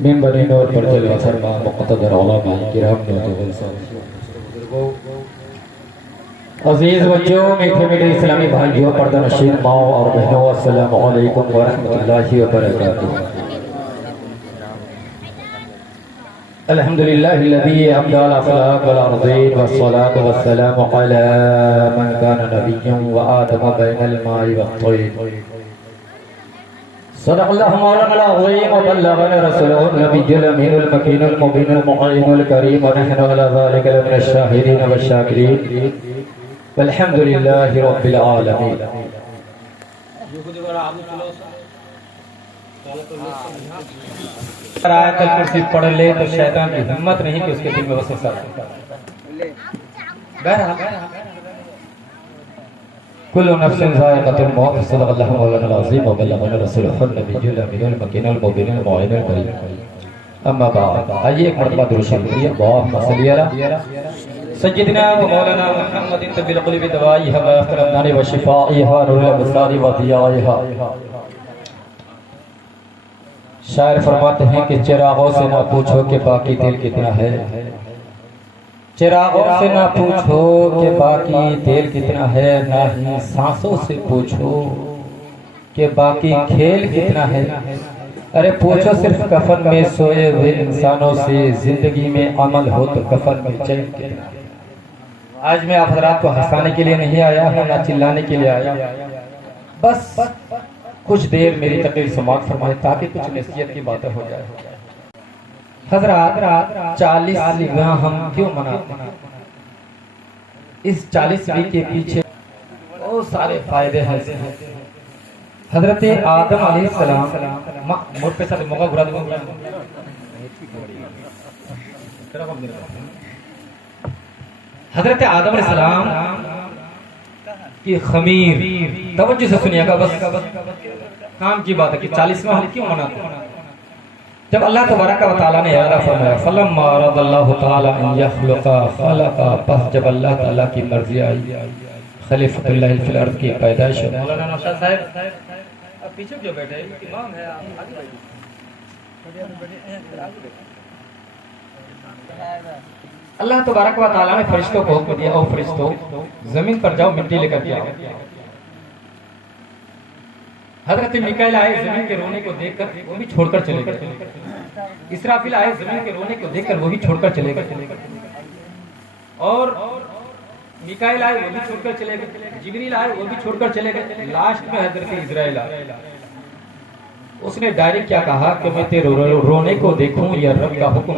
मेंबरीन और परजल वफरमा मुक़्तदर उलमा किराम अजीज बच्चों, मीठे मीठे इस्लामी भाइयों, पर्दा नशीन माओ और बहनों, अस्सलामु अलैकुम व रहमतुल्लाहि व बरकातुहू। अल्हम्दुलिल्लाहिल्लज़ी अब्दल अखलाक वल अर्ज़ीन वस्सलातु वस्सलामु अला मन कान नबिय्यन व आदम बैनल माइ वत्तीन। सदक़ल्लाहु मौलाना अज़ीम व बल्लगना रसूलुहुन नबियुल अमीनुल मकीनुल मुबीनुल मुअय्यिनुल करीम व नहनु अला ज़ालिका लमिनश शाहिदीन व शाकिरीन वल्हम्दुलिल्लाहि रब्बिल आलमीन। आयतुल कुर्सी पढ़ ले तो शैतान की हिम्मत नहीं कि उसके दिल में वसवसा कुल्लु नफ्सिन ज़ाइक़तुल मौत। सदक़ल्लाहु मौलाना अज़ीम व बल्लगना रसूलुहुन नबियुल अमीनुल मकीनुल मुबीनुल मुअय्यिनुल करीम। अम्मा बाद, आइए एक मरतबा दुरूद शरीफ पढ़िए। अल्लाहुम्मा सल्लि अला सय्यिदिना व मौलाना मुहम्मदिन तब्बिल क़ुलूबि दवाइहा व अख़्तर अब्दानि व शिफ़ाइहा नूरुल अब्सारि व ज़ियाइहा। शायर फरमाते हैं कि चिरागों से ना पूछो कि बाकी दिल कितना है, चिरागों से ना पूछो कि बाकी दिल कितना है, ना ही सांसों से पूछो कि बाकी खेल कितना है। अरे पूछो सिर्फ कफन में सोए हुए इंसानों से, जिंदगी में अमल हो तो कफन में चैन कितना है। आज मैं आप हज़रात को हंसाने के लिए नहीं आया हूँ, ना चिल्लाने के लिए आया, बस कुछ देर मेरी तकरीर समाप्त फरमाए ताकि कुछ नसीहत की बातें हो जाए। हज़रात 40वीं हम क्यों मनाते हैं? इस 40वीं के पीछे बहुत सारे फायदे हैं। हजरत आदम अलैहिस्सलाम मोड़ पे साथ मौका घुरा दूंगा। हजरत आदम अलैहिस्सलाम की खमीर, तवज्जो से सुनिएगा, बस काम की बात है कि 40वां हम क्यों मनाते हैं। जब अल्लाह तबारक व तआला ने इरादा फरमाया, फलम्मा अरादल्लाहु तआला अन यख़्लुक़ा ख़लक़ा, बस जब अल्लाह ताला की मर्जी आई खलीफतुल्लाह फिल अर्ज़ की पैदाइश। मौलाना नौशाद साहब अब पीछे क्यों बैठे हैं? इमाम है, आप आगे बैठिए। अल्लाह तबारक व तआला ने फरिश्तों को हुक्म दिया, ओ फरिश्तों जमीन पर जाओ, मिट्टी लेकर के आओ। हजरत मिकाईल आए, जमीन के रोने को देखकर वो भी छोड़कर चले गए। इसराफिल आए, जमीन के रोने को देखकर वो भी छोड़कर चले गए। और मिकाईल आए, वो भी छोड़कर चले गए। जिब्रील आए, वो भी छोड़कर चले गए। लास्ट में हजरत इजराइल आए, उसने डायरेक्ट क्या कहा कि मैं तेरे रोने को देखूं या रब का हुक्म।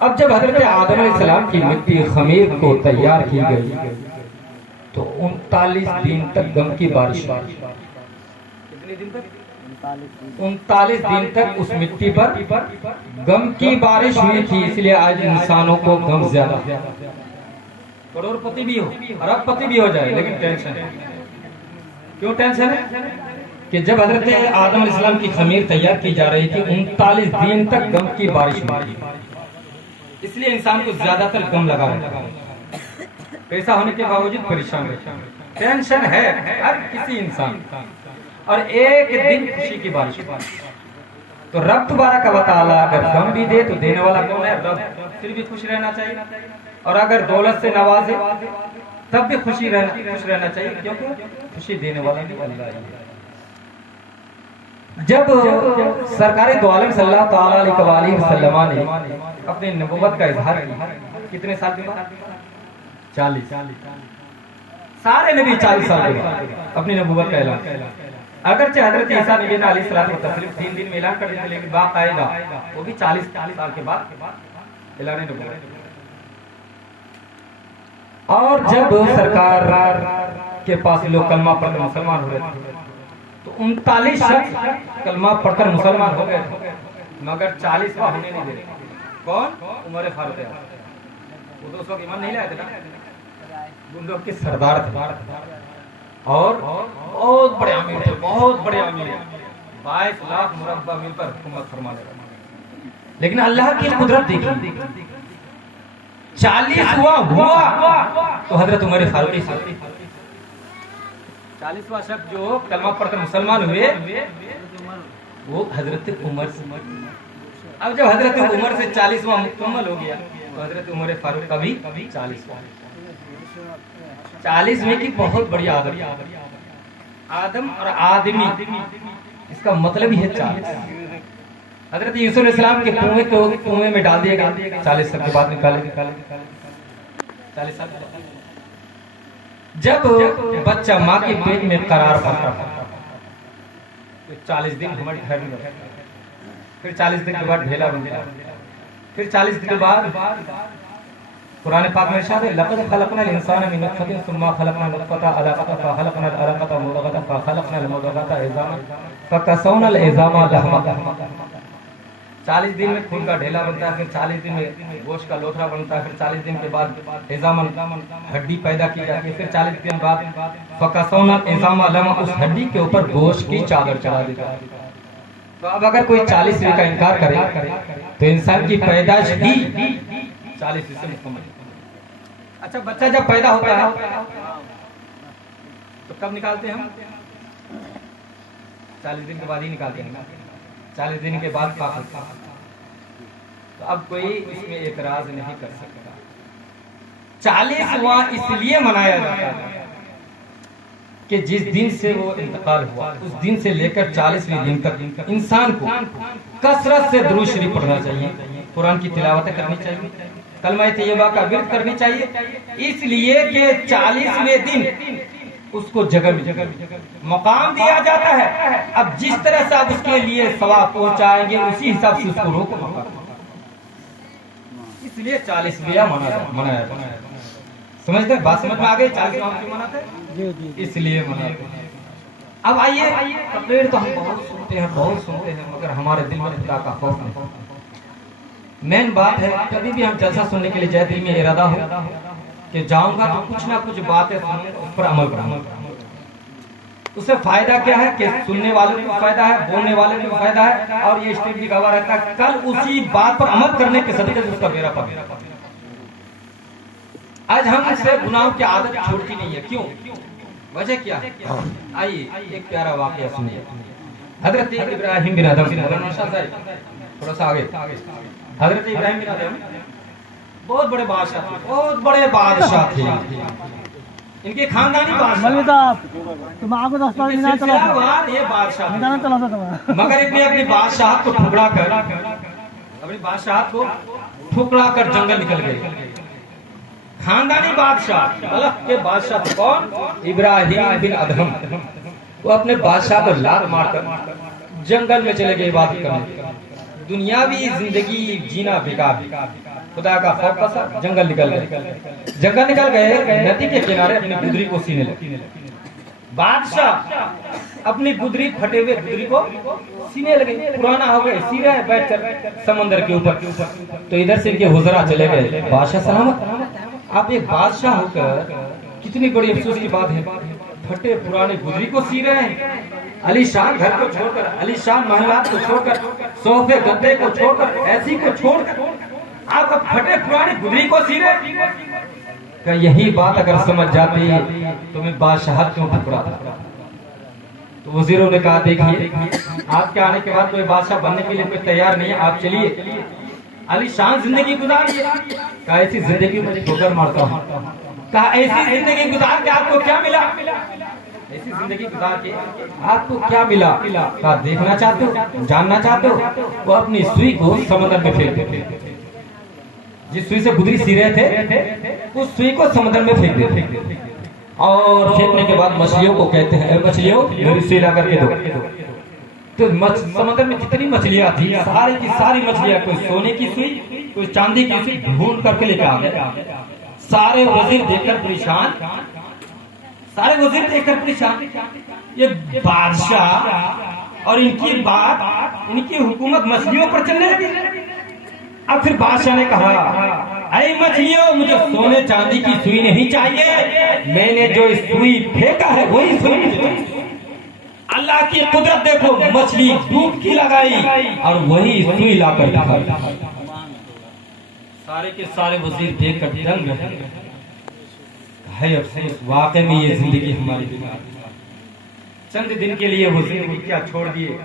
अब जब हजरत आदम अलैहिस्सलाम की मिट्टी खमीर को तैयार की गई तो 39 दिन तक गम की बारिश। कितने दिन तक? 39 दिन तक उस मिट्टी पर गम की बारिश हुई थी। इसलिए आज इंसानों को गम ज्यादा। करोड़पति भी हो, अरबपति भी हो जाए, लेकिन टेंशन है। क्यों टेंशन है? कि जब हजरत आदम अलैहिस्सलाम की खमीर तैयार की जा रही थी, 39 दिन तक गम की बारिश हुई। इसलिए इंसान को ज्यादातर गम लगा है। पैसा होने के बावजूद परेशान है, टेंशन है हर किसी इंसान। और एक दिन खुशी की बारिश। तो रब तबारक व तआला अगर गम भी दे तो देने वाला कौन है? रब। फिर भी खुश रहना चाहिए। और अगर दौलत से नवाजे तब भी खुश रहना चाहिए, क्योंकि खुशी देने वाला भी अल्लाह है। जब सरकारे दो आलम सल्लल्लाहु तआला अलैहि वसल्लम ने अपने नबुव्वत का इजहार किया, कितने साल के बाद? 40। सारे नबी 40 साल के बाद अपनी नबुव्वत का ऐलान। अगरचे हजरत ईसा नबी ने अलैहिस्सलातु वस्सलाम 3 दिन में ऐलान कर दिया, लेकिन बाकायदा वो भी 40 साल के बाद ऐलान नबुव्वत। और जब सरकार के पास लोग कलमा पढ़कर मुसलमान हो रहे थे तो 39 शख्स कलमा पढ़कर मुसलमान हो गए, मगर 40वां होने नहीं दे रहे। कौन? उमर फारूक। वो तो उस वक्त ईमान नहीं लाए थे ना, गुंडों के सरदार थे और बहुत बड़े अमीर थे, बहुत बड़े अमीर। 22 लाख मुरब्बा मील पर हुकूमत फरमाने वाले। लेकिन अल्लाह की कुदरत देखी, 40वां हुआ तो हजरत उमर फारूक 40वां शख्स जो कलमा पढ़कर मुसलमान हुए वो हजरत उमर से। अब जब हजरत उमर से 40वां मुकम्मल हो गया तो हजरत उमर फारूक का भी 40 में की बहुत बड़ी आदत। आदम और आदमी इसका मतलब ही है 40। हजरत यूसुफ अलैहिस्सलाम के कुएं में डाल दिया गया, 40 साल के बाद निकाले 40 साल। जब बच्चा माँ के पेट में करार पाता तो 40 दिन घमंड घर में रहता, फिर 40 दिन के बाद ढेला बन गया, फिर 40 दिन के बाद कुरान पाक में इरशाद है लक़द खलक़नल इंसाना मिन नुत्फ़तिन सुम्मा खलक़नल नुत्फ़ता अलक़ता फ़ख़लक़नल अलक़ता मुज़ग़ता फ़ख़लक़नल मुज़ग़ता इज़ामा फ़कसौनल इज़ामा लहमा। 40 दिन में खून का ढेला बनता है, फिर 40 दिन में गोश्त का लोथड़ा बनता है, फिर 40 दिन के बाद इज़ामन हड्डी पैदा की जाती है, फिर 40 दिन बाद फ़कसौनल इज़ामा लहमा, उस हड्डी के ऊपर गोश्त की चादर चढ़ा दी जाती है। तो अब अगर कोई 40वें का इनकार करे तो इंसान की पैदाइश ही 40 से मुकम्मल। अच्छा, बच्चा जब पैदा होता है तो कब निकालते हैं हम? 40 दिन के बाद ही निकालते हैं। 40 दिन के बाद पाक होता है। तो अब कोई इसमें एतराज नहीं कर सकता। 40वां इसलिए मनाया जाता है कि जिस दिन से वो इंतकाल हुआ उस दिन से लेकर 40वें दिन तक इंसान को कसरत से दुरूद शरीफ पढ़ना चाहिए, कुरान की तिलावत करनी चाहिए, कलमा तैयबा का विर्द करनी चाहिए, इसलिए कि 40वें दिन उसको जगह मकाम दिया जाता है। अब जिस तरह से आप उसके लिए सवाब पहुंचाएंगे उसी हिसाब से उसको रोको, इसलिए 40वें मनाया। समझते बात समझ में आ गई? 40वां क्यों मनाते हैं? इसलिए मनाते हैं। अब आइए, तकरीर तो हम बहुत सुनते हैं मगर हमारे दिल में खुदा का खौफ नहीं। मेन बात है कभी भी हम जलसा सुनने के लिए जाए, दिल में इरादा हो कि जाऊंगा तो कुछ ना कुछ बातें सुनूं, उस पर अमल करूंगा। उससे फायदा क्या है कि सुनने वाले को फायदा है, बोलने वाले को फायदा है, और ये स्टेज भी गवाह रहता है कल उसी बात पर अमल करने के सदक़े से उसका बेड़ा पार। आज हम इससे गुनाहों की आदत छोड़ती नहीं है। क्यों? वजह क्या है? आइए एक प्यारा वाकया सुनिए। हजरत इब्राहिम बिन अदम, थोड़ा सा आगे। हजरत इब्राहिम बिन अदम बहुत बड़े बादशाह थे, इनके खानदानी बादशाह, मगर इनने अपनी बादशाह को ठुकरा कर जंगल निकल गए। खानदानी बादशाह, अलग के बादशाह थे। कौन? इब्राहिम बिन अदहम। वो अपने बादशाह को लात मारकर जंगल में चले गए इबादत करने। दुनियावी जिंदगी जीना बेकार, खुदा का खौफ का जंगल निकल गए। नदी के किनारे अपनी गुदरी को सीने लगे। बादशाह अपनी गुदरी, फटे हुए गुदरी को सीने लगे, पुराना हो गए, सी रहे बैठकर समंदर के ऊपर। तो इधर से इनके हुजरा चले गए। बादशाह सलामत, आप एक बादशाह होकर कितनी बड़ी अफसोस की बात है, फटे पुराने गुदरी को सी रहे हैं। अलीशान घर को छोड़कर, अलीशान महलात को छोड़कर, सोफे गद्दे को छोड़कर, ऐसी को छोड़कर आप फटे पुराने गुदरी को सी रहे। क्या यही बात अगर समझ जाती तो मैं बादशाहत क्यों ठुकरा था? तो वजीरों ने कहा देखिए आपके आने के बाद कोई बादशाह बनने के लिए कोई तैयार नहीं है, आप चलिए अलीशान जिंदगी गुजारिए। कहा ऐसी जिंदगी में ठोकर मारता हूँ। कहा ऐसी जिंदगी गुजार के आपको क्या मिला? ऐसी जिंदगी गुजार के आपको क्या मिला? कहा देखना चाहते हो, जानना चाहते हो? वो अपनी सुई को समंदर में फेंक देते। जिस सुई से गुदरी सी रहे थे उस सुई को समंदर में फेंक देते, और फेंकने के बाद मछलियों को कहते हैं मछलियों मेरी सुई ला करके दो। तो समंदर में जितनी मछलियां थी सारी की सारी मछलियां, कोई सोने की सुई, कोई चांदी की सुई ढूंढ करके लेकर आ गए। सारे वजीर देखकर परेशान, ये बादशाह और इनकी बात, इनकी हुकूमत मछलियों पर चलने लगी। अब फिर बादशाह ने कहा ऐ मछलियों, मुझे सोने चांदी की सुई नहीं चाहिए, मैंने जो सुई फेंका है वही सुई मुझे चाहिए। अल्लाह की कुदरत देखो, मछली डुबकी लगाई और वही सुई लाकर दिखाई। सारे के सारे वजीर देखकर दंग रहे। है अफसोस, वाकई में ये जिंदगी हमारी चंद दिन के लिए वो जिंदगी क्या छोड़ दिए,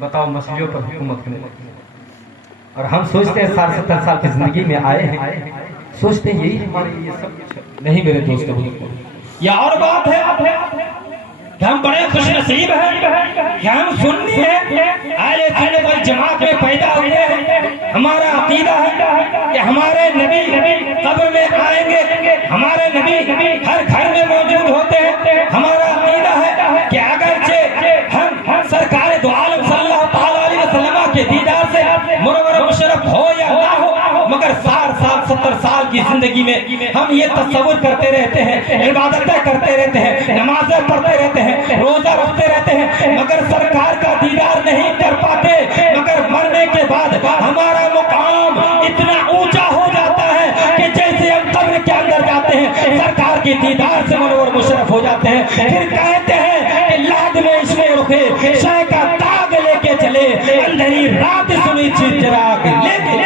बताओ मछलियों पर हुकूमत करने लगे। और हम सोचते हैं 60-70 साल की जिंदगी में आए हैं, सोचते हैं यही हमारे लिए सब कुछ। नहीं मेरे दोस्तों, या और बात है कि हम बड़े खुश नसीब हैं कि हम सुन्नी हैं, आले सुन्नत वल जमात में पैदा हुए हैं। हमारा अकीदा है कि हमारे नबी कब्र में आएंगे, हमारे नबी हर घर में मौजूद होते हैं। हमारा अकीदा है कि अगरचे हम सरकार दो आलम सल्लल्लाहु अलैहि वसल्लम के दीदार से मुनव्वर मुशर्रफ हो या ना हो, मगर 60 साल 70 साल की जिंदगी में हम ये तस्वुर करते रहते हैं, इबादतें करते रहते हैं, नमाजें पढ़ते रहते हैं, रोजा रखते रहते हैं, मगर सरकार का दीदार नहीं कर पाते। मगर मरने के बाद हमारा मुकाम इतना ऊंचा हो जाता है कि जैसे हम कब्र के अंदर जाते हैं सरकार की दीदार से मुनव्वर मुशर्रफ हो जाते हैं। फिर कहते हैं कि लाद में इसमें रुके शय का दाग लेके चले, अंधेरी रात सुनी थी चिराग लेके।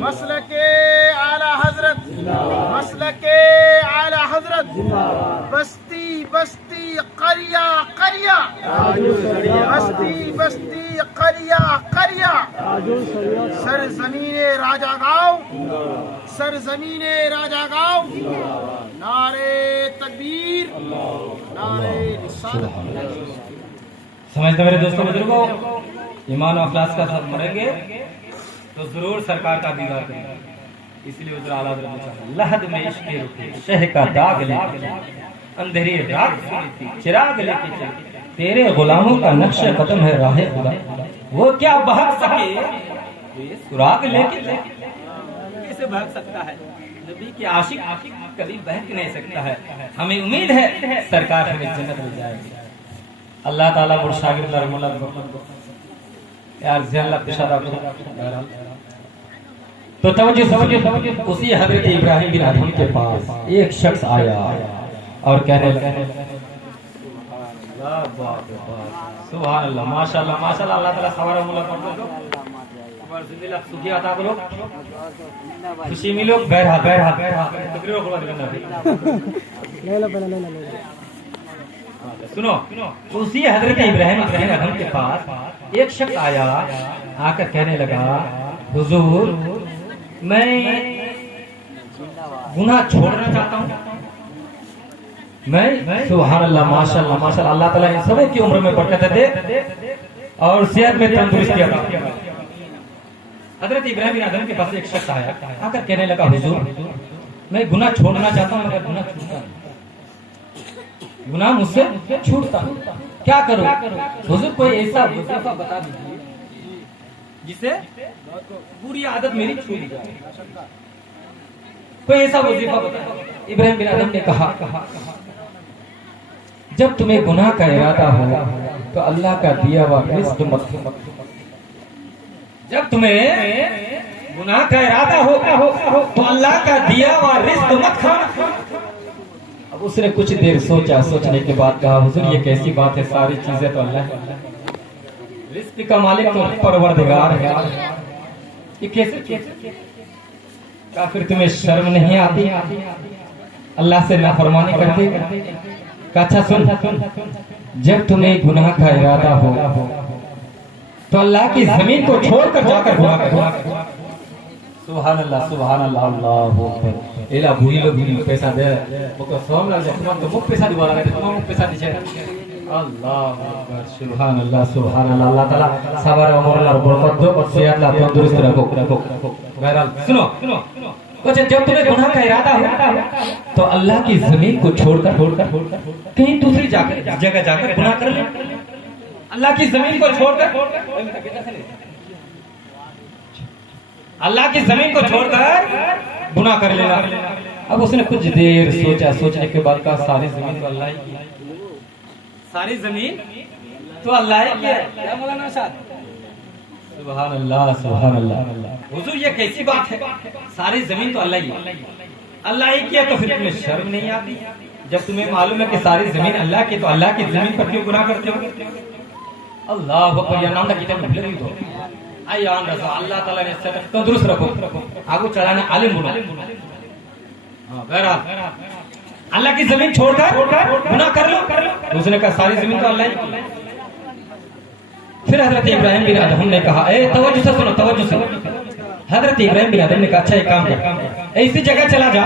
मसलके आला हजरत, मसलके आला हजरत, बस्ती बस्ती करिया करिया, बस्ती बस्ती करिया करिया, सरजमीने राजा गाँव, सरजमीने राजा गाँव, नारे तकबीर, नारे रिसालत। समझते मेरे दोस्तों बुजुर्गों, ईमान और अखलास का साथ मरेंगे तो जरूर सरकार का दीदार करेंगे। इसलिए हुज़ूर आला हज़रत ने कहा, लहद में इश्क़ रुके शह का दाग लेके, अंधेरी रात सुनी थी चिराग लेके चले, तेरे गुलामों का नक्श कदम है राहे खुदा, वो क्या बहक सके सुराग लेके चले। कैसे बहक सकता है? नबी के आशिक कभी बहक नहीं सकता है। हमें उम्मीद है सरकार हमें जन्नत मिल जाएगी। अल्लाह ताला मुर्शागिद यार ज़िल्ला पिशादा तो तवज्जो उसी हज़रत इब्राहिम बिन अदहम के पास एक शख्स आया और कहने लगा, सुभान अल्लाह, माशाअल्लाह माशाअल्लाह, अल्लाह ताला सवारा मुला कर दो, वर्ज़िल्लाह सुखी अता करो, खुशी मिलो, बहरहाल तकरीर को बंद करना। ले सुनो, उसी हजरत इब्राहिम बिन अदहम के पास एक शख्स आया, आकर कहने लगा, हुजूर मैं गुनाह छोड़ना चाहता हूँ। मैं सुभान अल्लाह माशाअल्लाह माशाअल्लाह, अल्लाह ताला इन सबों की उम्र में बरकत दे और सेहत में तंदुरुस्ती अता करे। हजरत इब्राहिम बिन अदहम के पास एक शख्स आया, आकर कहने लगा, हुजूर मैं गुनाह छोड़ना चाहता हूँ, मगर गुनाह छूटता नहीं, गुनाह मुझसे छूटता, क्या करूं? हुजूर कोई ऐसा वजीफा बता दीजिए जिसे बुरी आदत मेरी छूट जाए, कोई ऐसा वजीफा बता। इब्राहिम बिन अदहम ने कहा, जब तुम्हें गुनाह का इरादा हो तो अल्लाह का दिया हुआ रिज़्क़ मत खाओ। जब तुम्हें गुनाह का इरादा हो तो अल्लाह का दिया हुआ रिज़्क़ मत खाओ। अब उसने कुछ देर सोचा, सोचने के बाद कहा, हुजूर ये कैसी बात है, सारी चीजें तो अल्लाह है, रिज़्क़ का मालिक तो परवरदिगार है, ये कैसे? क्या फिर तुम्हें शर्म नहीं आती अल्लाह से नाफरमानी करते? अच्छा सुन, जब तुम्हें गुनाह का इरादा हो तो अल्लाह की जमीन को छोड़कर जाकर गुनाह करो। सुभान अल्लाह सुभान अल्लाह, अल्लाहु अकबर। एला बुरी लोग भी पैसा दे मको सोम लग जाए, तुम तो मुख पैसा दिवा रहे, तुम मुख पैसा दीजिए। अल्लाहु अकबर, सुभान अल्लाह सुभान अल्लाह। अल्लाह ताला सबर उम्र और बरकत दो और सेहत ला तंदुरुस्त रखो। बहरहाल सुनो, कुछ जब तुम्हें गुनाह का इरादा हो तो अल्लाह की जमीन को छोड़कर कहीं दूसरी जगह जाकर गुनाह कर ले। अल्लाह की जमीन को छोड़कर, अल्लाह की जमीन को छोड़कर गुनाह कर लेना। अब उसने कुछ देर सोचा, सोचने के बाद कहा, सारी जमीन तो अल्लाह ही की है, सारी जमीन तो अल्लाह ही की है। क्या मौलाना साहब? सुभान अल्लाह सुभान अल्लाह। हुजूर ये कैसी बात है, सारी जमीन तो अल्लाह ही की है, तो फिर तुम्हें शर्म नहीं आती? जब तुम्हें मालूम है कि सारी जमीन अल्लाह की, तो अल्लाह की जमीन पर क्यों गुनाह करते हो? अल्लाह अकबर, या नाम का किताब भूल गई तो अल्लाह ताला ने तंदुरुस्त रखो, आगू चलाना आलिम बनो। बहरहाल अल्लाह की जमीन छोड़कर गुनाह कर लो। तो उसने कहा सारी जमीन तो अल्लाह ही। फिर हजरत इब्राहिम बिन अदहम ने कहा, ए तवज्जो से सुनो, तवज्जो से। हजरत इब्राहिम बिन अदहम ने कहा, अच्छा एक काम कर, ऐसी जगह चला जा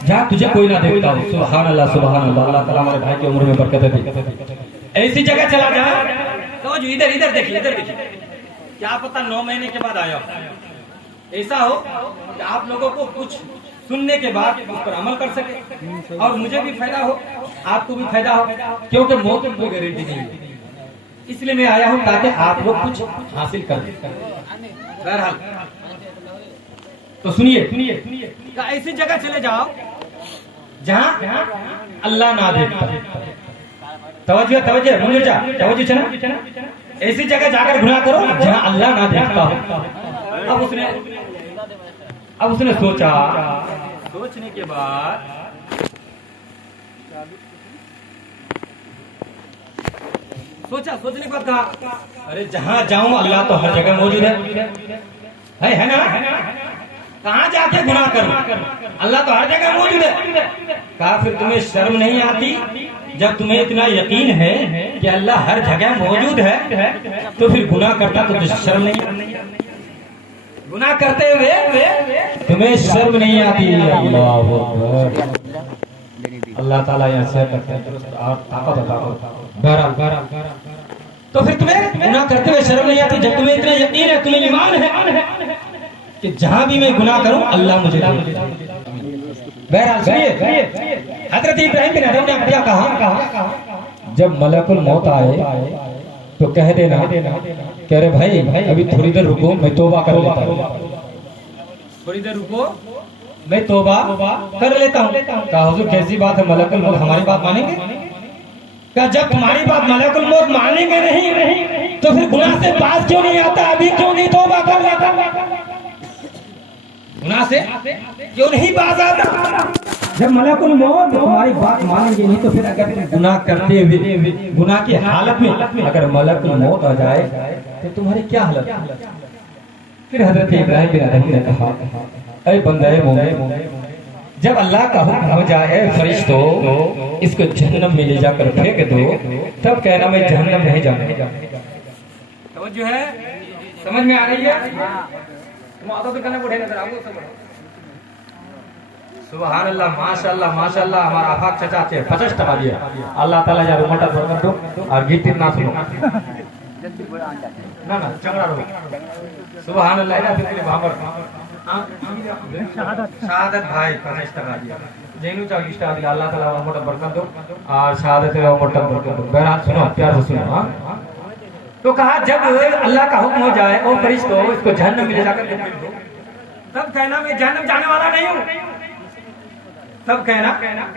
जहाँ तुझे कोई ना देखता हो। सुभान अल्लाह, सुभान अल्लाह, अल्लाह ताला हमारे भाई की उम्र में बरकत दे। ऐसी जगह चला जा, तवज्जो, इधर इधर देखिए, इधर देखिए, क्या पता 9 महीने के बाद आया हो। ऐसा हो कि आप लोगों को कुछ सुनने के बाद उस पर अमल कर सके और मुझे भी फायदा हो, आपको भी फायदा हो, क्योंकि मौत की कोई गारंटी नहीं है। इसलिए मैं आया हूं ताकि आप लोग कुछ हासिल कर लें। बहरहाल तो सुनिए, ऐसी जगह चले जाओ जहां अल्लाह ना देखता। तवज्जो तवज्जो, मुझे जा तवज्जो चना। ऐसी जगह जाकर गुनाह करो जहां अल्लाह ना देखता हो। अब उसने सोचा, सोचने के बाद सोचने के बाद कहा, अरे जहां जाऊं अल्लाह तो हर जगह मौजूद है ना? कहां जाके गुनाह करूं? अल्लाह तो हर जगह मौजूद है। कहा, फिर तुम्हें शर्म नहीं आती? जब तुम्हें इतना यकीन है कि अल्लाह हर जगह मौजूद है, तो फिर गुनाह करता तो तुझे शर्म नहीं आती? गुनाह करते हुए तुम्हें शर्म नहीं आती? अल्लाह ताला यहाँ से बहरहाल तो फिर तुम्हें गुनाह करते हुए शर्म नहीं आती जब तुम्हें इतना यकीन है, तुम्हें ईमान है कि जहां भी मैं गुनाह करूं अल्लाह मुझे देगा। बहरहाल सुनिए, हजरत इब्राहिम बिन अदहम ने क्या कहा, जब मलकुल मौत आए तो कह देना कह रहे भाई अभी थोड़ी देर रुको, मैं तौबा कर लेता हूँ। थोड़ी देर रुको, मैं तौबा कर लेता हूँ। कहा, हुजूर कैसी बात है, मलकुल मौत हमारी बात मानेंगे? कहा, जब तुम्हारी बात मलकुल मौत मानेंगे नहीं तो फिर गुनाह से बात क्यों नहीं आता? अभी क्यों नहीं तौबा कर लेता? गुनाह से क्यों नहीं बाज आता? जब मलकुल मौत तुम्हारी बात मानेंगे नहीं तो फिर अगर गुनाह करते हुए गुनाह की हालत में अगर मलकुल मौत आ जाए तो तुम्हारी क्या हालत? फिर हजरत इब्राहिम बिन अदहम ने कहा, ऐ बंदे मोमिन, जब अल्लाह का हुक्म हो जाए, फरिश्तों इसको जहन्नम में ले जाकर फेंक दो, तब कहना मैं जहन्नम नहीं जाने। तवज्जो है, समझ में आ रही है? सुभान अल्लाह, माशाअल्लाह माशाअल्लाह, हमारा आफाक चाचा थे 50 टका दिया। अल्लाह ताला यार मोटा बरकत दो और गीत ना सुनो ना चंगड़ा रहो। सुभान अल्लाह, इधर फिर बाबर शहादत भाई 50 टका दिया। जैनू चाव इष्टा दिया, अल्लाह ताला मोटा बरकत दो और शहादत का मोटा बरकत दो। बहरहाल सुनो, प्यार से सुनो। हां, तो कहा जब अल्लाह का हुक्म हो जाए और फरिश्तों इसको जहन्नम में ले जाकर फेंक दो, तब कहना मैं जहन्नम जाने वाला नहीं हूँ। तब कहना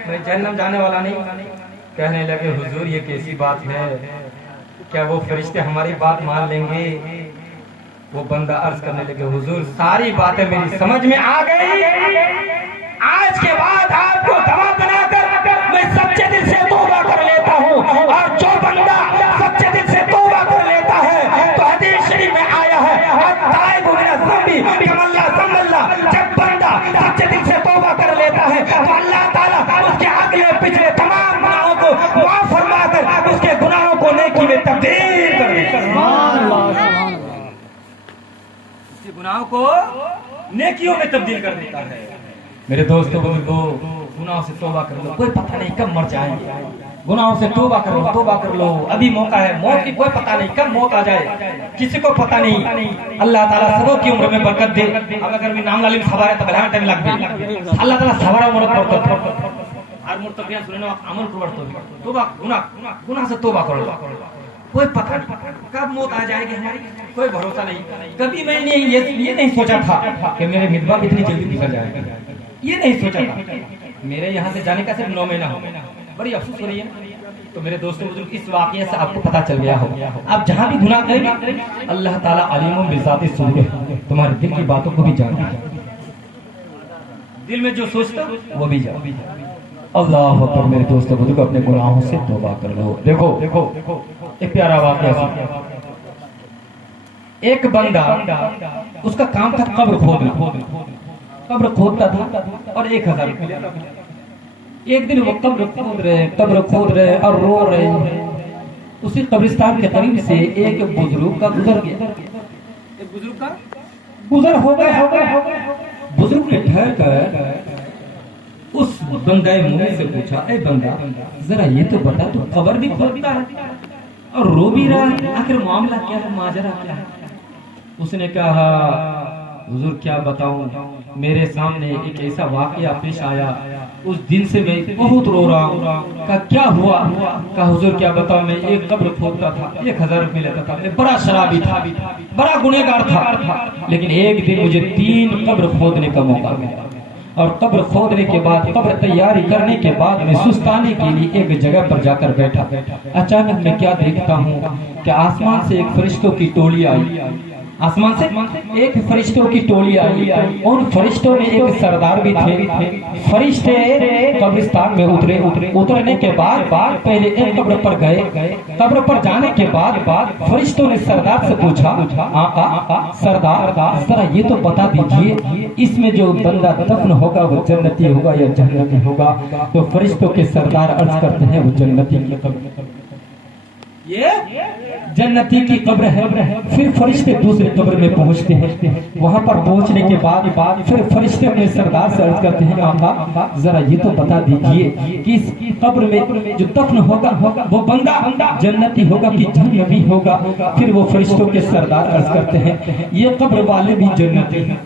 मैं जहन्नम जाने वाला नहीं। कहने लगे, हुजूर ये कैसी बात है, क्या वो फरिश्ते हमारी बात मान लेंगे? वो बंदा अर्ज करने लगे, हुजूर सारी बातें मेरी समझ में आ गई। आज के बाद आपको दवा बनाकर मैं सच्चे दिल से तौबा कर लेता हूँ। और जो बंदा सच्चे दिल से तौबा कर लेता है तो हदीस शरीफ में आया है, जब बंदा सच्चे दिल से तौबा कर लेता है तो अल्लाह ताला उसके अगले पिछले तमाम गुनाहों को माफ फरमाकर उसके गुनाहों को नेकी में तब्दील कर देता है। उसके गुनाहों को नेकियों में तब्दील कर देता है। मेरे दोस्तों बुजुर्गों, गुनाहों से तौबा कर लो, कोई पता नहीं कब मर जाएंगे। गुनाहों से तौबा कर लो, तौबा कर लो, अभी मौका है। मौत की कोई पता नहीं कब मौत आ जाए, किसी को पता नहीं। अल्लाह ताला सबों की उम्र में बरकत दे। अब अगर मैं नाम लालिम सवारे तो बलान टाइम लग गई। अल्लाह ताला सवारा उम्र बरकत और मुर्तकिया सुनने अमल करवट तौबा गुनाह से तौबा कर लो। कोई पता नहीं कब मौत आ जाएगी हमारी, कोई भरोसा नहीं। कभी मैंने ये नहीं सोचा था कि मेरे मितवा कितनी जल्दी निकल जाएगा, ये नहीं सोचा था। मेरे यहाँ से जाने का सिर्फ 9 महीना हो, बड़ी अफसोस हो रही है। तो मेरे दोस्तों बुजुर्ग, इस वाकये से आपको पता चल गया हो, आप जहाँ भी गुनाह करेंगे अल्लाह ताला अलीमुम बिज़ाति सुदूर, तुम्हारे दिल की बातों को भी जानता है। दिल में जो सोचता वो भी जानता। अल्लाह अकबर। मेरे दोस्तों बुजुर्ग, अपने गुनाहों से तौबा कर लो। देखो एक प्यारा वाकया, एक बंदा उसका काम था कब्र खोदना। कब्र खोदता था और 1000 रुपये लेता था। एक दिन वो कब्र खोद रहे और रो रहे। उसी कब्रिस्तान के करीब से एक बुजुर्ग का गुजर गया। एक बुजुर्ग का गुजर हो गया। बुजुर्ग ने ठहर कर उस बंदे मुंह से पूछा, ए बंदा जरा ये तो बता, तू कब्र भी खोदता है और रो भी रहा है, आखिर मामला क्या है, माजरा क्या है? उसने कहा, हुजूर क्या बताऊं, मेरे सामने एक ऐसा वाकया पेश आया, उस दिन से मैं बहुत रो रहा हूँ। कहा क्या हुआ? कहा हुजूर क्या बताऊं, मैं एक कब्र खोदता था, 1000 रुपये लेता था, मैं बड़ा शराबी था, बड़ा गुनहगार था, लेकिन एक दिन मुझे 3 कब्र खोदने का मौका मिला और कब्र खोदने के बाद, कब्र तैयारी करने के बाद मैं सुस्ताने के लिए एक जगह पर जाकर बैठा। अचानक मैं क्या देखता हूँ कि आसमान से एक फरिश्तों की टोली आई। आसमान से एक फरिश्तों की टोली आई। उन फरिश्तों में एक सरदार भी थे। फरिश्ते कब्रिस्तान में उतरने के बाद पहले एक कब्र पर गए। कब्र पर जाने के बाद फरिश्तों ने सरदार से पूछा, आका सरदार जरा ये तो बता दीजिए, इसमें जो बंदा दफन होगा वो जन्नती होगा या जहन्नमी होगा? तो फरिश्तों के सरदार अर्ज करते हैं, वो जन्नती की कब्र, ये जन्नती की कब्र है। फिर फरिश्ते दूसरे कब्र में पहुंचते हैं। वहां पर पहुंचने के बाद फिर फरिश्ते अपने सरदार से अर्ज करते हैं, आका जरा ये तो बता दीजिए कि इस कब्र में जो दफन होगा वो बंदा जन्नती होगा कि जहन्नमी होगा? फिर वो फरिश्तों के सरदार अर्ज करते हैं, ये कब्र वाले भी जन्नती हैं।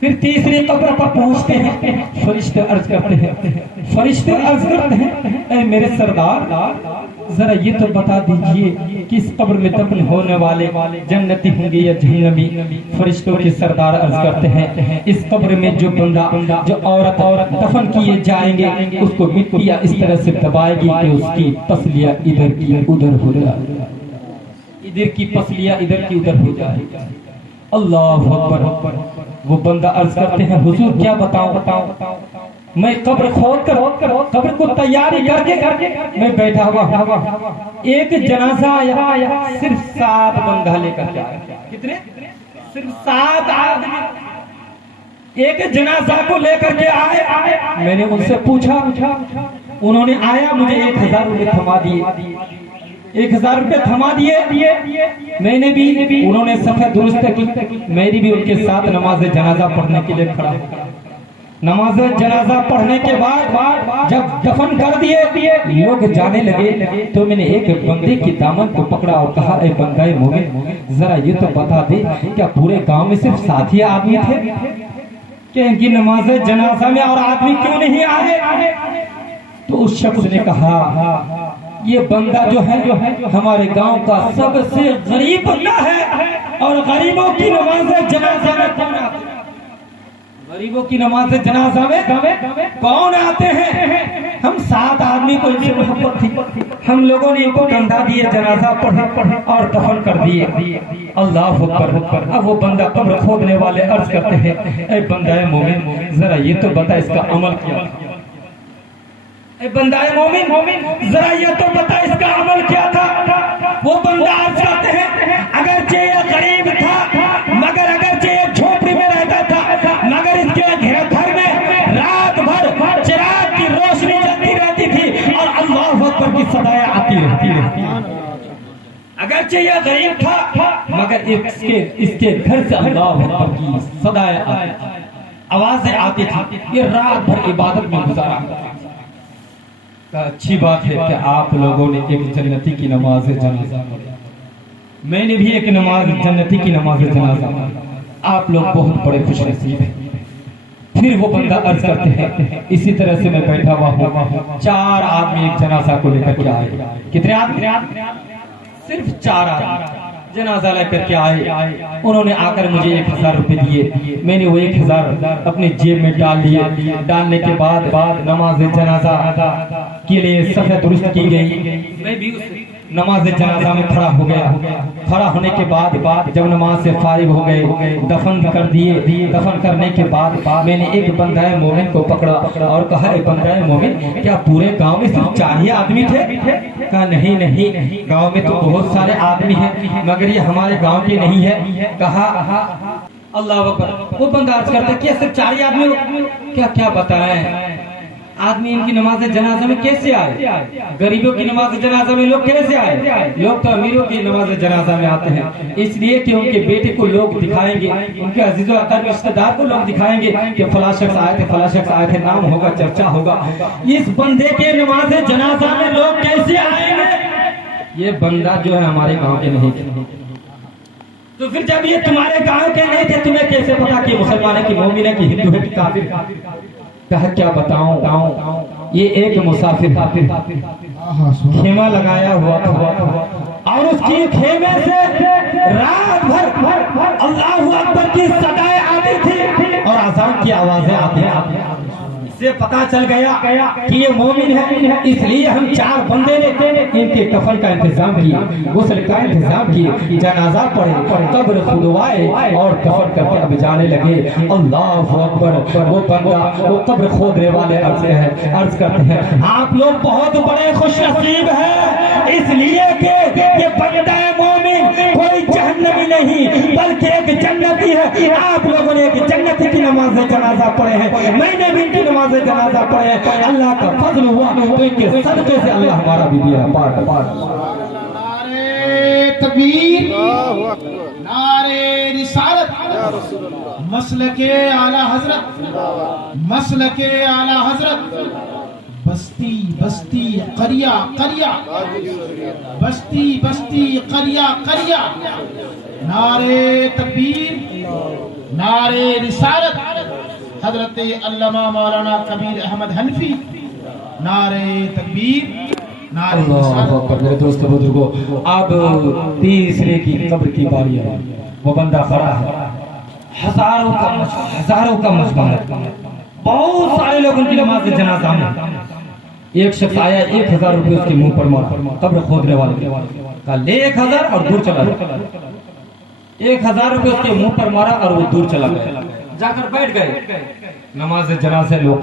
फिर तीसरी कब्र पर पहुंचते हैं। फरिश्ते अर्ज करते हैं, ऐ मेरे सरदार जरा ये तो बता दीजिए कि इस कब्र में दफन होने वाले जन्नती होंगे या जहन्नमी? फरिश्तों के सरदार अर्ज करते हैं, इस कब्र में जो बंदा जो औरत दफन किए जाएंगे उसको मिट्टियां इस तरह से दबाएगी कि उसकी पसलियां इधर की उधर हो जाए, इधर की पसलियां इधर की उधर हो जाए। अल्लाह अकबर। वो बंदा अर्ज करते हैं, हुजूर क्या बताऊं, मैं कब्र खोद कर कब्र को तैयारी करके मैं बैठा हुआ, एक जनाजा आया, सिर्फ 7 बंदा लेकर के आया। कितने? सिर्फ 7 आदमी एक जनाजा को लेकर के आए। मैंने उनसे पूछा, उन्होंने आया, मुझे 1000 रुपये थमा दिए। 1000 रुपये थमा दिए। मैंने भी, उन्होंने सफे दुरुस्त की, मेरी भी उनके साथ नमाज जनाजा पढ़ने के लिए खड़ा। नमाज जनाजा पढ़ने के बाद जब दफन कर दिए, लोग जाने लगे, तो मैंने एक बंदे की दामन को पकड़ा और कहा, ए बंदा मोमिन जरा ये तो बता दे, क्या पूरे गांव में सिर्फ 7 ही आदमी थे कि इनकी नमाज जनाजा में और आदमी क्यों नहीं आए? तो उस शख्स ने कहा, ये बंदा जो है हमारे गांव का सबसे गरीब बंदा है और गरीबों की नमाज जनाजा में कौन आते हैं? गरीबों की नमाज जनाजा में कौन आते हैं? हम 7 आदमी को इनसे मोहब्बत थी, हम लोगों ने इनको कंधा दिए, जनाजा पढ़े और दफन कर दिए। अल्लाह अकबर। अब वो बंदा कब्र खोदने वाले अर्ज करते हैं, ऐ बंदा मोमिन जरा ये तो बता, इसका अमल क्या? बंदा मोमिन जरा ये तो बता, इसका अमल क्या था? वो बंदा अर्ज करते हैं, अगर ये गरीब था, मगर अगर ये झोपड़ी में रहता था, मगर इसके घर में रात भर चिराग की रोशनी जलती रहती थी और अल्लाह अकबर की सदाएं आती रहती। अगर ये गरीब था, मगर इसके घर से अल्लाह अकबर की सदाएं आवाजें आती थी, ये रात भर इबादत में गुजारा। अच्छी बात है कि आप लोगों ने एक जन्नती की नमाज जनाजा पढ़ी, मैंने भी एक जन्नती की नमाज जनाजा पढ़ी, आप लोग बहुत बड़े खुशनसीब हैं। फिर वो बंदा अर्ज करते हैं, इसी तरह से मैं बैठा हुआ हूँ, 4 आदमी एक जनाजा को लेकर के आए। कितने आदमी? सिर्फ 4 आदमी जनाजा लेकर के आए। उन्होंने आकर मुझे 1000 रुपये दिए। मैंने वो 1000 अपनी जेब में डाल लिए। डालने के बाद नमाज जनाजा के लिए सफे दुरुस्त की गई। मैं भी नमाज जनाजा में खड़ा हो गया। खड़ा होने के बाद जब नमाज से फारिग हो गए, दफन कर दिए। दफन करने के बाद मैंने एक बंदाए मोमिन को पकड़ा और कहा, बंदाए मोमिन क्या पूरे गांव में सिर्फ 4 ही आदमी थे? कहा नहीं, गांव में तो बहुत सारे आदमी हैं, मगर ये हमारे गांव के नहीं है। कहा अल्लाह अकबर। वो बंदा अर्ज करता है कि सिर्फ 4 ही आदमी हो? क्या क्या बताएं आदमी इनकी नमाज जनाजा में कैसे आए? गरीबों की नमाज जनाजा में लोग कैसे आए? लोग तो अमीरों की नमाज जनाजा में आते हैं इसलिए कि उनके बेटे को लोग दिखाएंगे, उनके अजीजों अकरब रिश्तेदार को लोग दिखाएंगे कि फला शख्स आए थे, फला शख्स आए थे, नाम होगा, चर्चा होगा। इस बंदे के नमाज जनाजा में लोग कैसे आएंगे? ये बंदा जो है हमारे गाँव के नहीं थे। तो फिर जब ये तुम्हारे गाँव के नहीं थे तुम्हें कैसे पता कि मुसलमान है कि मोमिन है कि हिंदू है कि काफिर? कहा क्या बताऊं, ये एक मुसाफिर खेमा लगाया हुआ था और उसकी खेमे से रात भर अल्लाह अकबर की सदाएं आती थी और अज़ान की आवाजें आती। इससे पता चल गया कि ये मोमिन है, इसलिए हम 4 बंदे ने इनके कफन का इंतजाम किया, गुस्ल का इंतजाम किए, जनाजा पढ़े, कब्र खुदवाए और कफन करके अब जाने लगे। अल्लाह अकबर। वो बंदा वो कब्र खोदने वाले अर्ज करते हैं आप लोग बहुत बड़े खुशनसीब हैं इसलिए कि ये बंदा मोमिन कोई जहन्नमी नहीं बल्कि एक जन्नती है। आप लोगों ने एक जन्नती की नमाज जनाजा पढ़े हैं, मैंने भी इनकी नमाज जनाजा पढ़े हैं। अल्लाह का फजल हुआ तो इनके सदके से अल्लाह हमारा भी दिया पार पार। नारे तकबीर, नारे रिसालत, मसलके आला हजरत, मसलके आला हजरत, बस्ती बस्ती करिया करिया, बस्ती बस्ती करिया करिया। नारे तकबीर, नारे रिसालत, हजरत अल्लामा मौलाना कबीर अहमद हनफी। नारे तकबीर, नारे रिसालत। मेरे दोस्तों बुजुर्गों, अब तीसरे की कब्र की बारी है। वो बंदा खड़ा है, हजारों का मजमा है, बहुत सारे लोग उनकी नमाज जनाजा में। एक शख्स आया, 1000 रुपये उसके मुंह पर मारा, कब्र खोदने वाले का ले 1000 और दूर चला गया। 1000 रुपये उसके मुंह पर मारा और वो दूर चला गया, जाकर बैठ गए। नमाज जनाजे लोग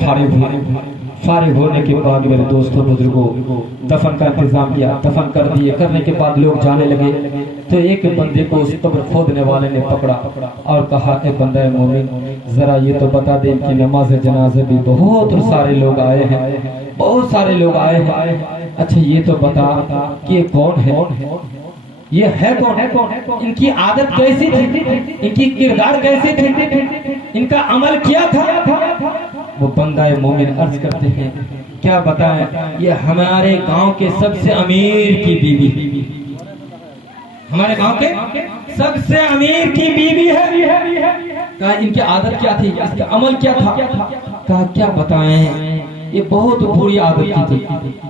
फारिग होने के बाद मेरे दोस्तों बुजुर्गों दफन का इंतजाम किया, दफन कर दिए। करने के बाद लोग जाने लगे तो एक बंदे को उस कब्र खोदने वाले ने पकड़ा और कहा ए बंदा मोमिन जरा ये तो बता दे कि नमाज जनाजे भी बहुत सारे लोग आए हैं, बहुत सारे लोग आए हैं, अच्छा ये तो बता कि ये कौन है, ये है कौन, इनकी आदत कैसी थी, इनकी किरदार कैसी थी, इनका अमल क्या था? वो बंदा मोमिन अर्ज करते हैं क्या बताएं, ये हमारे गांव के सबसे अमीर की बीवी, हमारे गांव के सबसे अमीर की बीवी है। कहा इनकी आदत क्या थी, इसका अमल क्या था? कहा क्या बताएं, ये बहुत बुरी आदत की थी,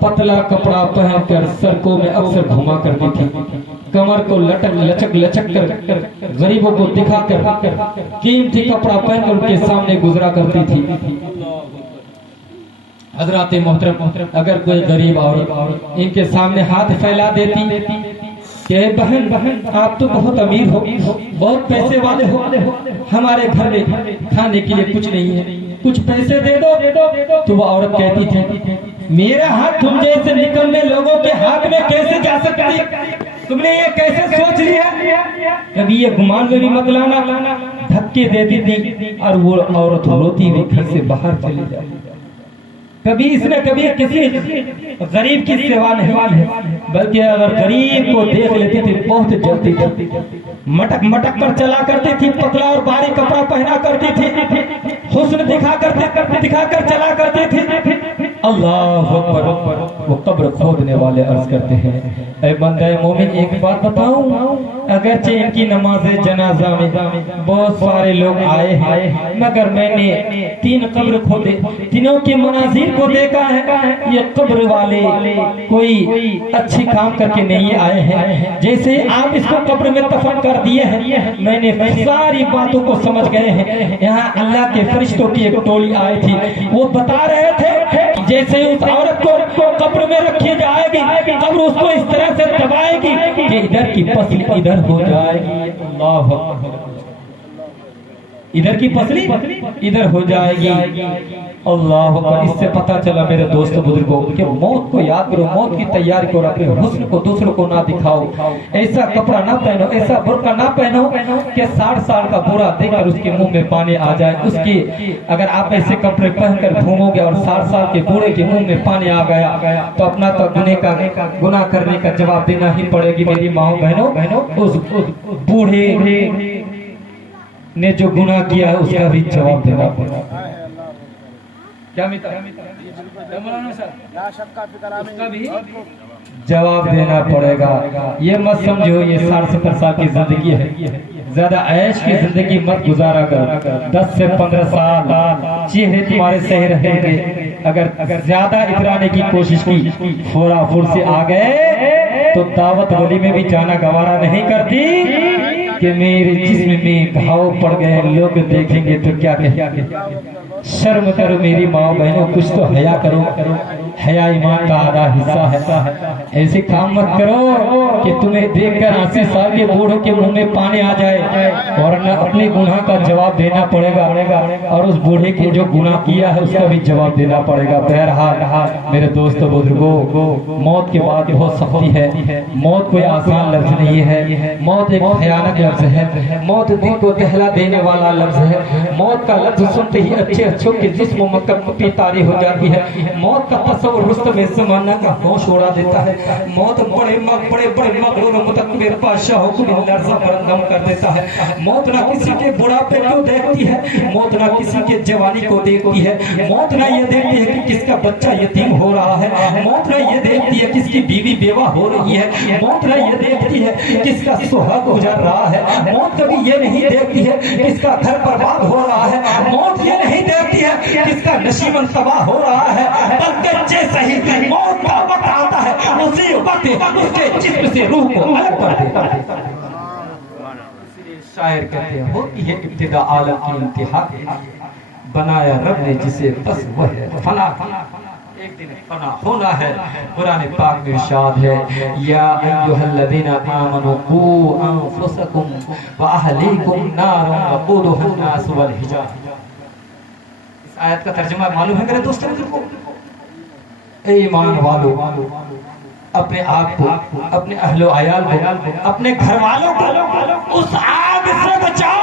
पतला कपड़ा पहनकर सड़कों में अक्सर घुमा करती थी, कमर को लचक कर गरीबों को दिखाकर कीमती कपड़ा पहनकर उनके सामने गुजरा करती थी। हजरात मोहतरम, अगर कोई गरीब औरत इनके सामने हाथ फैला देती कि बहन आप तो बहुत अमीर हो, बहुत पैसे वाले हो, हमारे घर में खाने के लिए कुछ नहीं है, कुछ पैसे दे दो, तो वो औरत कहती थी मेरा हाथ तुम जैसे निकलने लोगों के हाथ में कैसे जा सकती, तुमने ये कैसे सोच लिया? कभी ये गुमान में भी मत लाना, धक्के देती थी और वो औरत रोती हुई घर से बाहर चली जाती। कभी इसने कभी किसी गरीब की सेवा नहीं, बल्कि अगर गरीब को देख लेती थी बहुत जलती थी, मटक कर चला करती थी, पतला और भारी कपड़ा पहना करती थी, हुस्न दिखाकर चला करती थी। अल्लाह अकबर। वो कब्र खोदने वाले अर्ज करते हैं ऐ बंदे मोमिन एक बात बताऊं, अगरचे इनकी नमाज जनाजा में बहुत सारे लोग आए हैं, मगर मैंने 3 कब्र खोदे, तीनों के मनाजिर को देखा है, ये कब्र वाले कोई अच्छी काम करके नहीं आए हैं। जैसे आप इसको कब्र में दफन कर दिए हैं, मैंने सारी बातों को समझ गए हैं। यहाँ अल्लाह के फरिश्तों की एक टोली आई थी, वो बता रहे थे जैसे उस औरत को कब्र में रखी जाएगी, कब्र उसको इस तरह से दबाएगी कि इधर की पसली इधर हो जाएगी, अल्लाह अकबर, इधर की पसली इधर हो जाएगी। अल्लाह अकबर। इससे पता चला मेरे दोस्त बुजुर्गों कि मौत को याद करो, मौत की तैयारी करो, अपने हुस्न को दूसरों को ना दिखाओ, ऐसा कपड़ा ना पहनो, ऐसा बुर्का ना पहनो कि 60 साल का बूढ़ा देखकर उसके मुंह में पानी आ जाए। उसकी अगर आप ऐसे कपड़े पहनकर घूमोगे और 60 साल के बूढ़े के मुंह में पानी आ गया तो अपना तो गुनाह करने का जवाब देना ही पड़ेगी। मेरी माओ बहनों, उस बूढ़े ने जो गुनाह किया है उसका भी जवाब देना पड़ेगा। क्या उसका भी जवाब देना पड़ेगा। ये मत समझो ये 60-70 साल की जिंदगी है, ज्यादा ऐश की जिंदगी मत गुजारा करो। 10 से 15 साल चेहरे तुम्हारे सही रहेंगे। अगर ज्यादा इतराने की कोशिश की, फोरा फुर से आ गए तो दावत वली में भी जाना गवारा नहीं करती कि मेरे जिस्म में घाव पड़ गए, लोग देखेंगे तो क्या कहेंगे। शर्म करो मेरी माँ बहनों, कुछ तो हया करो। हया ईमान का आधा हिस्सा है। ऐसे काम मत करो कि तुम्हें देखकर 80 साल के बूढ़ों के मुंह में पानी आ जाए और न अपने गुनाह का जवाब देना पड़ेगा और उस बूढ़े के जो गुनाह किया है उसका भी जवाब देना पड़ेगा। बहरहाल मेरे दोस्तों बुजुर्गों, मौत के बाद बहुत सख्ती है। मौत कोई आसान लफ्ज नहीं है। मौत एक भयानक लफ्ज है। मौत दिल को दहला देने वाला लफ्ज है। मौत का लफ्ज सुनते ही अच्छों के जिस्म मक्की तारी हो जाती है। मौत का तस्वर रुस्तम ज़माना का होश उड़ा देता है। मौत बड़े मगरूर मुतकब्बिर बादशाहों को लर्ज़ा बरदम कर देता है। मौत ना किसी के बुढ़ापे को देखती है, मौत ना किसी के जवानी को देखती है। मौत ना ये देखती है कि किसका बच्चा यतीम हो रहा है। मौत ना ये देखती है किसकी बीवी बेवा हो रही है। मौत ना ये देखती है किसका सुहाग गुजर रहा है। मौत कभी ये नहीं देखती है किसका घर बर्बाद हो रहा है। मौत ये नहीं देखती है किसका नशीबन तबाह हो रहा है, बल्कि जैसे ही मौत का वक्त आता है उसी वक्त उसके जिस्म से रूह को अलग कर देता है। शायर कहते हैं होती है इब्तिदा आलम की इंतहा, बनाया रब ने जिसे बस वह है फना। एक दिन फना होना है। कुरान पाक में इरशाद है या अय्युहल्लज़ीना आमनू कू अनफुसकुम व अहलीकुम नारन वक़ूदुहा अन्नास वल हिजारा। इस आयत का तर्जुमा मालूम है मेरे दोस्तों को? ए ईमान वालों, अपने आप को, अपने अहलो अयाल को, अपने घर वालों को उस आग से बचाओ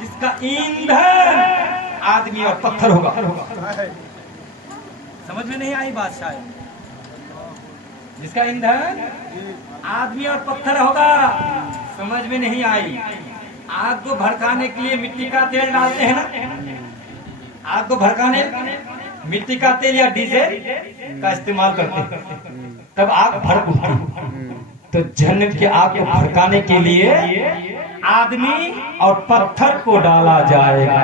जिसका ईंधन आदमी और पत्थर होगा। समझ में नहीं आई बात? शायद जिसका ईंधन आदमी और पत्थर होगा, समझ में नहीं आई। आग को भड़काने के लिए मिट्टी का तेल डालते हैं ना, आग को भड़काने मिट्टी का तेल या डीजल का इस्तेमाल करते हैं, तब आग भड़क उठती। तो जहन्नम की आग को भड़काने के लिए आदमी और पत्थर को डाला जाएगा।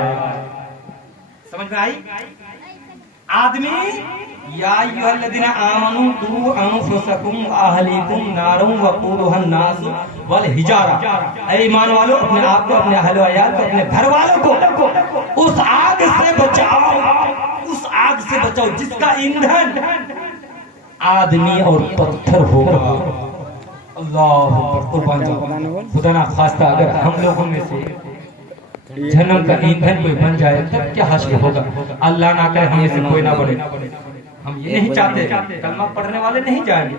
समझ में आई? आदमी या अय्युहल्लज़ीना आमनू कू अनफुसकुम व अहलीकुम नारन वक़ूदुहा अन्नास वल हिजारा। ऐ ईमान वालों, अपने आप को, अपने अहल अयाल को, अपने घर वालों को उस आग से बचाओ, उस आग से बचाओ जिसका ईंधन आदमी और पत्थर होगा। अल्लाह कुर्बान जाओ। खुदा ना खास्ता अगर हम लोगों में से जहन्नम का ईंधन कोई बन जाए तब क्या हासिल होगा। अल्लाह ना करे हम ऐसे कोई ना बने। हम ये नहीं चाहते, कलमा पढ़ने वाले नहीं जाएंगे।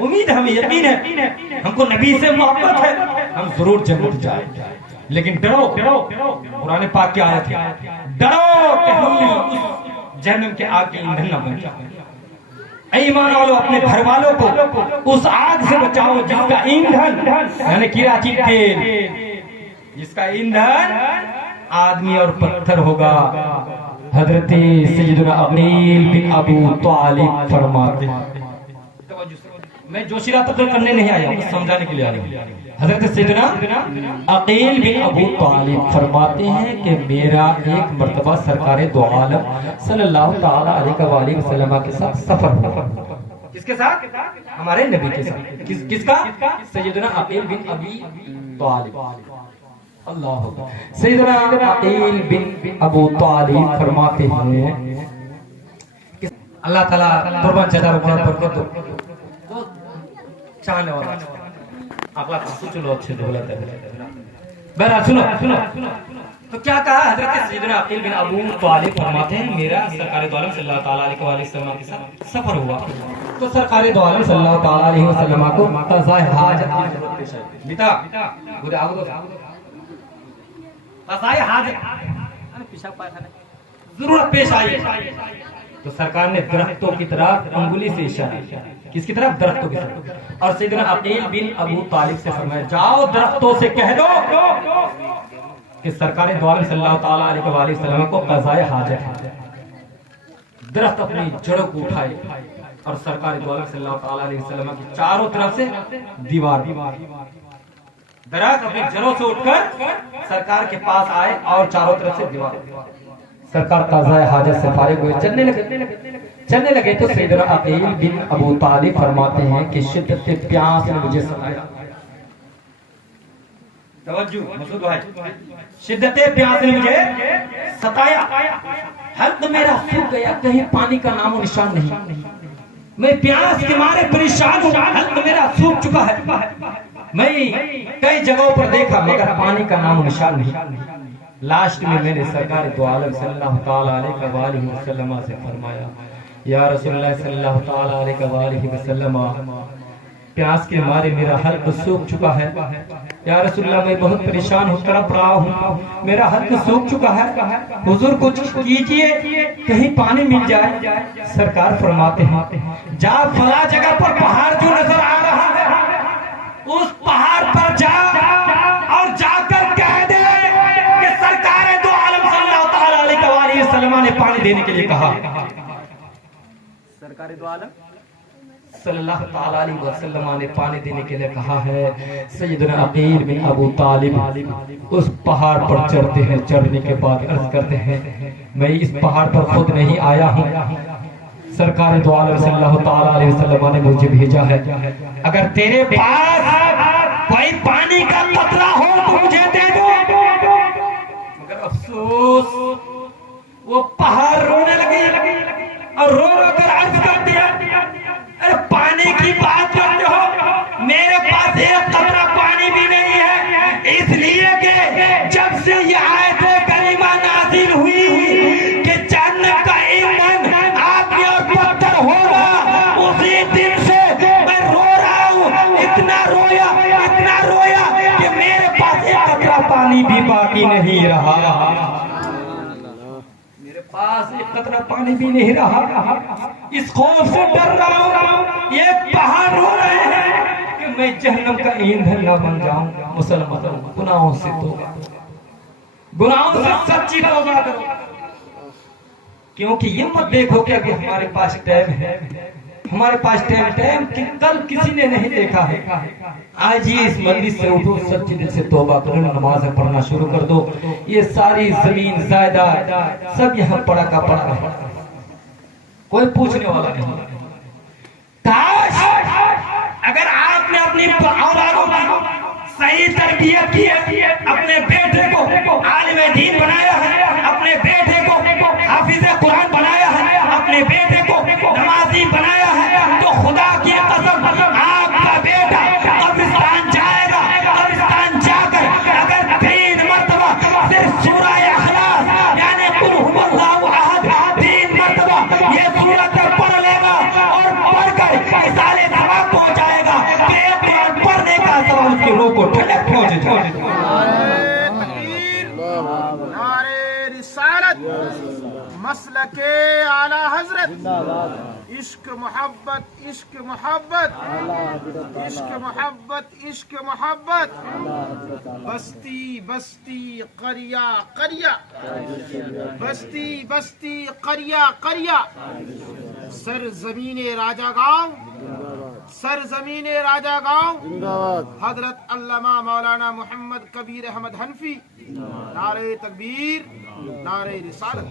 उम्मीद हमें यकीन है, हमको नबी से मोहब्बत है, हम जरूर जन्नत जाएंगे। लेकिन डरो, कुरान पाक की आयत है, डरो कि हम जहन्नम के आग के ईंधन न बन जाए। ईमान वालों, अपने घर वालों को उस आग से बचाओ जिसका ईंधन यानी किराची तेल, जिसका ईंधन आदमी और पत्थर होगा। हजरत सैयदना अकील बिन अबू तालिब फरमाते हैं, मैं जोशीला तकरीर करने नहीं आया हूं, समझाने के लिए आया हूं। हजरत सैयदना अकील बिन अबू तालिब फरमाते हैं कि मेरा एक मर्तबा सरकार दो आलम सल्लल्लाहु तआला अलैहि वसल्लम के साथ सफर हुआ। किसके साथ? हमारे नबी के साथ। किसका? सैयदना अकील बिन अबी तालिब। अल्लाह सैयदना अकील बिन अबू तालिब फरमाते हैं, अल्लाह ताला कुर्बान चदार गुना पर को तो चाहने वाला अगला चलो अच्छे बोलते हैं। बहरहाल सुनो, तो क्या कहा हजरत सैयदना अकील बिन अबू तालिब फरमाते हैं मेरा सरकार दो आलम सल्लल्लाहु ताला अलैहि वसल्लम के साथ सफर हुआ, तो सरकार दो आलम सल्लल्लाहु ताला अलैहि वसल्लम को कज़ाए हाजत की जरूरत पेश आई। बिता बुरे आगो कज़ाए हाजत पेशाब पायखाना जरूरत पेश आई, तो सरकार ने दरख्तों की तरफ अंगुली से इशारा किया। किसकी तरफ? दरख्तों की तरफ। और सैयदना अकील बिन अबू तालिब से फरमाया जाओ दरख्तों से कह दो कि सरकार दो आलम सल्लल्लाहु ताला अलैहि वसल्लम को कज़ाए हाजत है। दरख्त अपनी जड़ों को उठाए और सरकार दो आलम सल्लल्लाहु ताला अलैहि वसल्लम की चारों तरफ से दीवार, दरख्त अपनी जड़ों से उठकर सरकार के पास आए और चारों तरफ से दीवार। सरकार कज़ाए हाजत से फारिग हुए, चलने लगे तो सैयदना अकील बिन अबू तालिब फरमाते हैं कि शिद्दत प्यास ने मुझे सताया। तवज्जो मसूद भाई, शिद्दत प्यास ने मुझे सताया, हल्क मेरा सूख गया, कहीं पानी का नामो निशान नहीं। मैं प्यास के मारे परेशान हूँ, हल्क मेरा सूख चुका है। मैं कई जगहों पर देखा मगर पानी का नामो निशान नहीं। लास्ट में मैंने सरकार दो आलम सल्लल्लाहु ताला अलैहि वसल्लम से फरमाया या रसूलुल्लाह सल्लल्लाहु ताला अलैहि वसल्लम, प्यास के मारे मेरा हल्क सूख चुका है। या रसूलुल्लाह मैं बहुत परेशान हूँ, तड़प रहा हूँ, मेरा हल्क सूख चुका है, हुजूर कुछ कीजिए, कहीं पानी मिल जाए। सरकार फरमाते हैं जा फला जगह पर पहाड़ जो नजर आ रहा है उस पहाड़ पर जा और जाकर कह दे कि सरकार दो आलम सल्लल्लाहु ताला अलैहि वसल्लम ने पानी देने के लिए कहा। सरकार दो आलम सल्लल्लाहु ताला अलैहि वसल्लम ने पानी देने के लिए कहा है। सैयदना अकील बिन अबू तालिब उस पहाड़ पर चढ़ते हैं, चढ़ने के बाद अर्ज करते हैं मैं इस पहाड़ पर खुद नहीं आया हूँ, सरकार दो आलम सल्लल्लाहु ताला अलैहि वसल्लम ने मुझे भेजा है। अगर तेरे पास कोई पानी का कतरा हो तो मुझे दे दो। मगर अफसोस वो पहाड़ रोने लगी और रो रो कर अर्ज कर दिया अरे पानी की बात करते हो, मेरे पास एक कतरा पानी भी नहीं है, इसलिए कि जब से ये आयत करीमा नाज़िल हुई कि जन्नत का ईंधन आग और पत्थर होगा, उसी दिन से मैं रो रहा हूँ। इतना रोया कि मेरे पास एक कतरा पानी भी बाकी नहीं रहा, पास एक कतरा पानी भी नहीं रहा। इस खौफ से डर रहा हूँ, ये पहाड़ रो रहे हैं कि मैं जहन्नम का ईंधन न बन जाऊं। मुसलमान गुनाहों से तौबा, गुनाहों से सच्ची तौबा करो, क्योंकि ये मत देखो कि अभी हमारे पास टाइम है, हमारे पास टाइम कि कल किसी ने नहीं देखा है। आज ही इस मंदिर से उठो, सच्चे दिल से तौबा करो, नमाज पढ़ना शुरू कर दो। ये सारी जमीन जायदाद सब यहाँ पड़ा का पड़ा है, कोई पूछने वाला नहीं। काश अगर आपने अपनी औलादों की सही तरबियत की है, अपने बेटे को आलिम दीन बनाया है, अपने बेटे को हाफिज कुरान बनाया है, अपने बेटे को नमाजी बनाया है, तो खुदा की कसम आपका बेटा कब्रिस्तान जाएगा। कब्रिस्तान जाकर अगर 3 मरतबा सिर्फ सूरह इखलास यानी कुल हुवल्लाहु अहद 3 मरतबा ये सूरत पढ़ लेगा और पढ़कर इसाले सवाब पहुंचाएगा, तो एक कुरान पढ़ने का सवाल उसकी रूह को ठंडक पहुंच जाएगा। नारे रिसालत, मसलके आला हजरत, इश्क मोहब्बत, इश्क मोहब्बत, इश्क मोहब्बत, इश्क मोहब्बत, बस्ती बस्ती करिया करिया, बस्ती बस्ती करिया करिया, सर जमीने राजा गांव, सर जमीने राजा गांव, हजरत अल्लामा मौलाना मोहम्मद कबीर अहमद हनफी, नारे तकबीर, नारे रिसालत।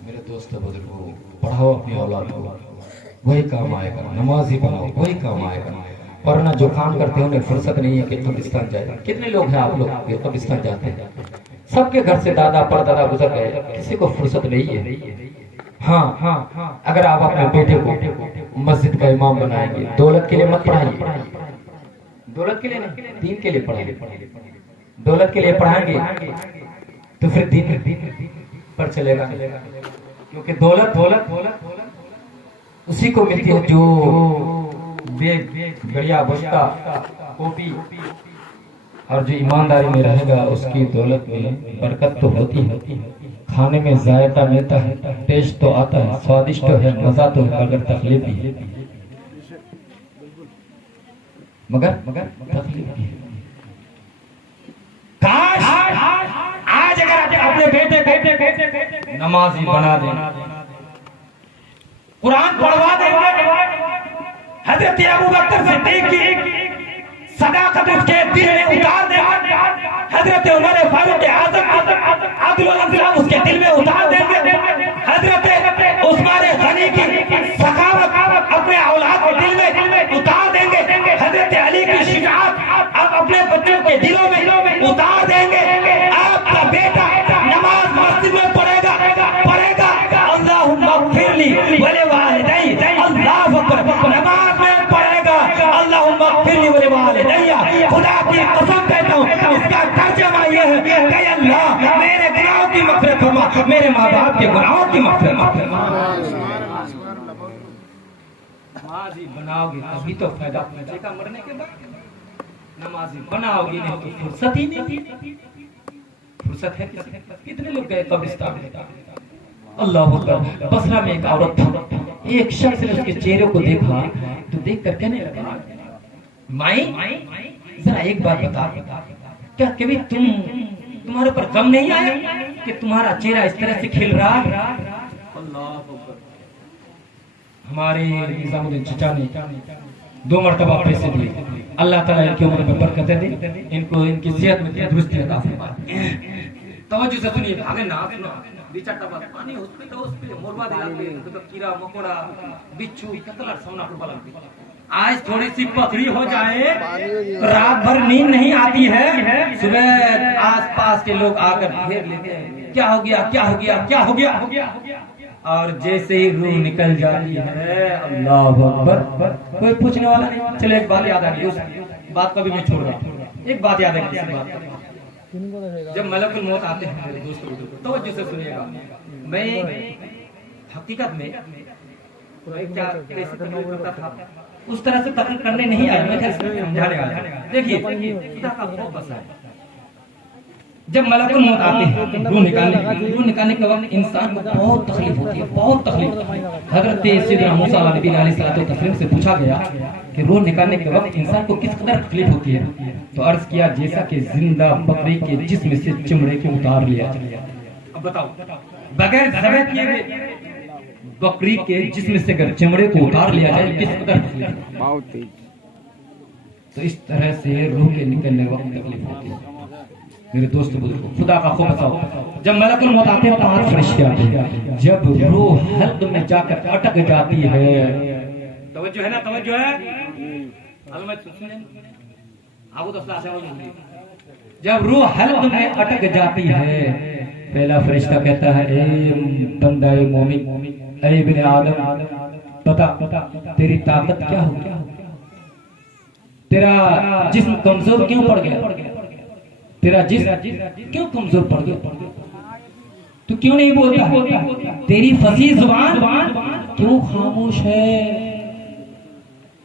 मेरे दोस्त बुजुर्गों, पढ़ाओ अपनी औलाद को, वही काम आएगा, नमाजी बनाओ, वही काम आएगा। वरना जो काम करते हैं उन्हें फुर्सत नहीं है कि कब्रिस्तान जाए। कितने लोग हैं आप लोग कब्रिस्तान जाते हैं? सबके घर से दादा परदादा गुजर गए, किसी को फुर्सत नहीं है। हाँ, अगर आप अपने बेटे को मस्जिद का इमाम बनाएंगे, दौलत के लिए मत पढ़ाइए, दौलत के लिए नहीं, दीन के लिए पढ़ाइए। दौलत के लिए पढ़ाएंगे तो फिर दीन पर चलेगा, क्योंकि दौलत उसी को मिलती है जो बढ़िया बस्ता कॉपी और जो ईमानदारी में रहेगा उसकी दौलत में बरकत तो होती है, खाने में जायका मिलता है, टेस्ट तो आता है, स्वादिष्ट तो है, मजा तो है, मगर तकलीफ भी है, मगर तकलीफ भी है। काश आज अगर अपने बेटे नमाजी बना दें, कुरान पढ़वा देंगे, हजरत अबू बकर सिद्दीक की सदाकत उसके दिल में उतार देंगे, हजरत उमर फारूक आज़म अदल उसके दिल में उतार देंगे, हजरत उस्मान गनी की सखावत अपने औलाद के दिल में उतार देंगे, हजरत अली की शिजाअत अब अपने बच्चों के दिलों में उतार देंगे। आपका बेटा नमाज मस्जिद में पढ़ेगा अल्लाहुम्मा ग़फ़िरली वले वालिदैय, अल्लाहु अकबर, नमाज में पढ़ेगा अल्लाहुम्मा ग़फ़िरली वले वालिदैय। खुदा की कसम कहता हूँ इसका तर्जुमा ये है कि अल्लाह मेरे गुनाहों की मग़फ़िरत फरमा, मेरे माँ बाप के गुनाहों की मग़फ़िरत फरमा। नमाजी बनाओगे तभी तो फायदा पहुंचेगा मरने के बाद, नमाजी बनाओगे नहीं तो फुर्सत ही नहीं, फुर्सत है कितने लोग गए कब्रिस्तान में। अल्लाह अकबर। बसरा में एक औरत थी, एक शख्स ने उसके चेहरे को देखा तो देख कर कहने लगा, माई जरा एक बात बता, क्या कभी तुम्हारे ऊपर गम नहीं आया कि तुम्हारा चेहरा इस तरह से खिल रहा है? अल्लाह अकबर। हमारे निजामुद्दीन चचा ने 2 मरतबा पैसे दिए, अल्लाह ताला इनकी उम्र में बरकत दे, इनको इनकी सेहत में तंदुरुस्ती अता फरमाए। तवज्जो से सुनिए, आगे ना सुनो, बिचा टबा पानी उस पे मोरवा दिलाते, तो कीड़ा मकोड़ा बिच्छू कतला सोना टुकड़ा, आज थोड़ी सी पथरी हो जाए रात भर नींद नहीं आती है, सुबह आसपास के लोग आकर घेर लेते हैं, क्या हो गया क्या हो गया क्या हो गया, और जैसे ही रूह निकल जाती है अल्लाह अकबर, कोई पूछने वाला नहीं। चलो एक बात याद आ गई, उस बात को भी मैं छोड़ रहा, एक बात याद है, जब मलकुल मौत आते हैं मेरे दोस्तों तो जैसे सुनिएगा, मैं हकीकत में क्या कैसे तकलीफ करता था उस तरह से तकलीफ करने नहीं आया, मैं समझाने वाला। देखिए खुदा का बहुत बसा है, जब मलकुल मौत आते हैं रूह निकालने के वक्त इंसान को बहुत तकलीफ होती है, बहुत तकलीफ। हजरत सैयदना मूसा नबी अलैहि तस्लीम से पूछा गया कि रूह निकालने के वक्त इंसान को किस कदर तकलीफ होती है, तो अर्ज किया जैसा कि जिंदा बकरी के जिस्म से चमड़े को उतार लिया। अब बताओ, बगैर ज़बह किए बकरी के जिस्म से अगर चमड़े को उतार लिया जाए किस कदर तकलीफ, बहुत तेज। तो इस तरह से रूह के निकलने वक्त तकलीफ होती है। मेरे दोस्त बुजुर्ग, खुदा का खौफ बताओ, जब मलकुल मौत आते हैं 5 फरिश्ते आते हैं, जब रूह हल्क में जाकर अटक जाती है, तवज्जो है ना, तवज्जो है, जब रूह हल्क में अटक जाती है, पहला फरिश्ता कहता है, ए बंदा ए मोमिन, ए इब्ने आदम, बता तेरी ताकत क्या हो, तेरा जिस्म कमजोर क्यों पड़ गया, तेरा जिस्म क्यों कमजोर पड़ गया, तू क्यों नहीं बोलता, तेरी फसी जुबान क्यों खामोश है,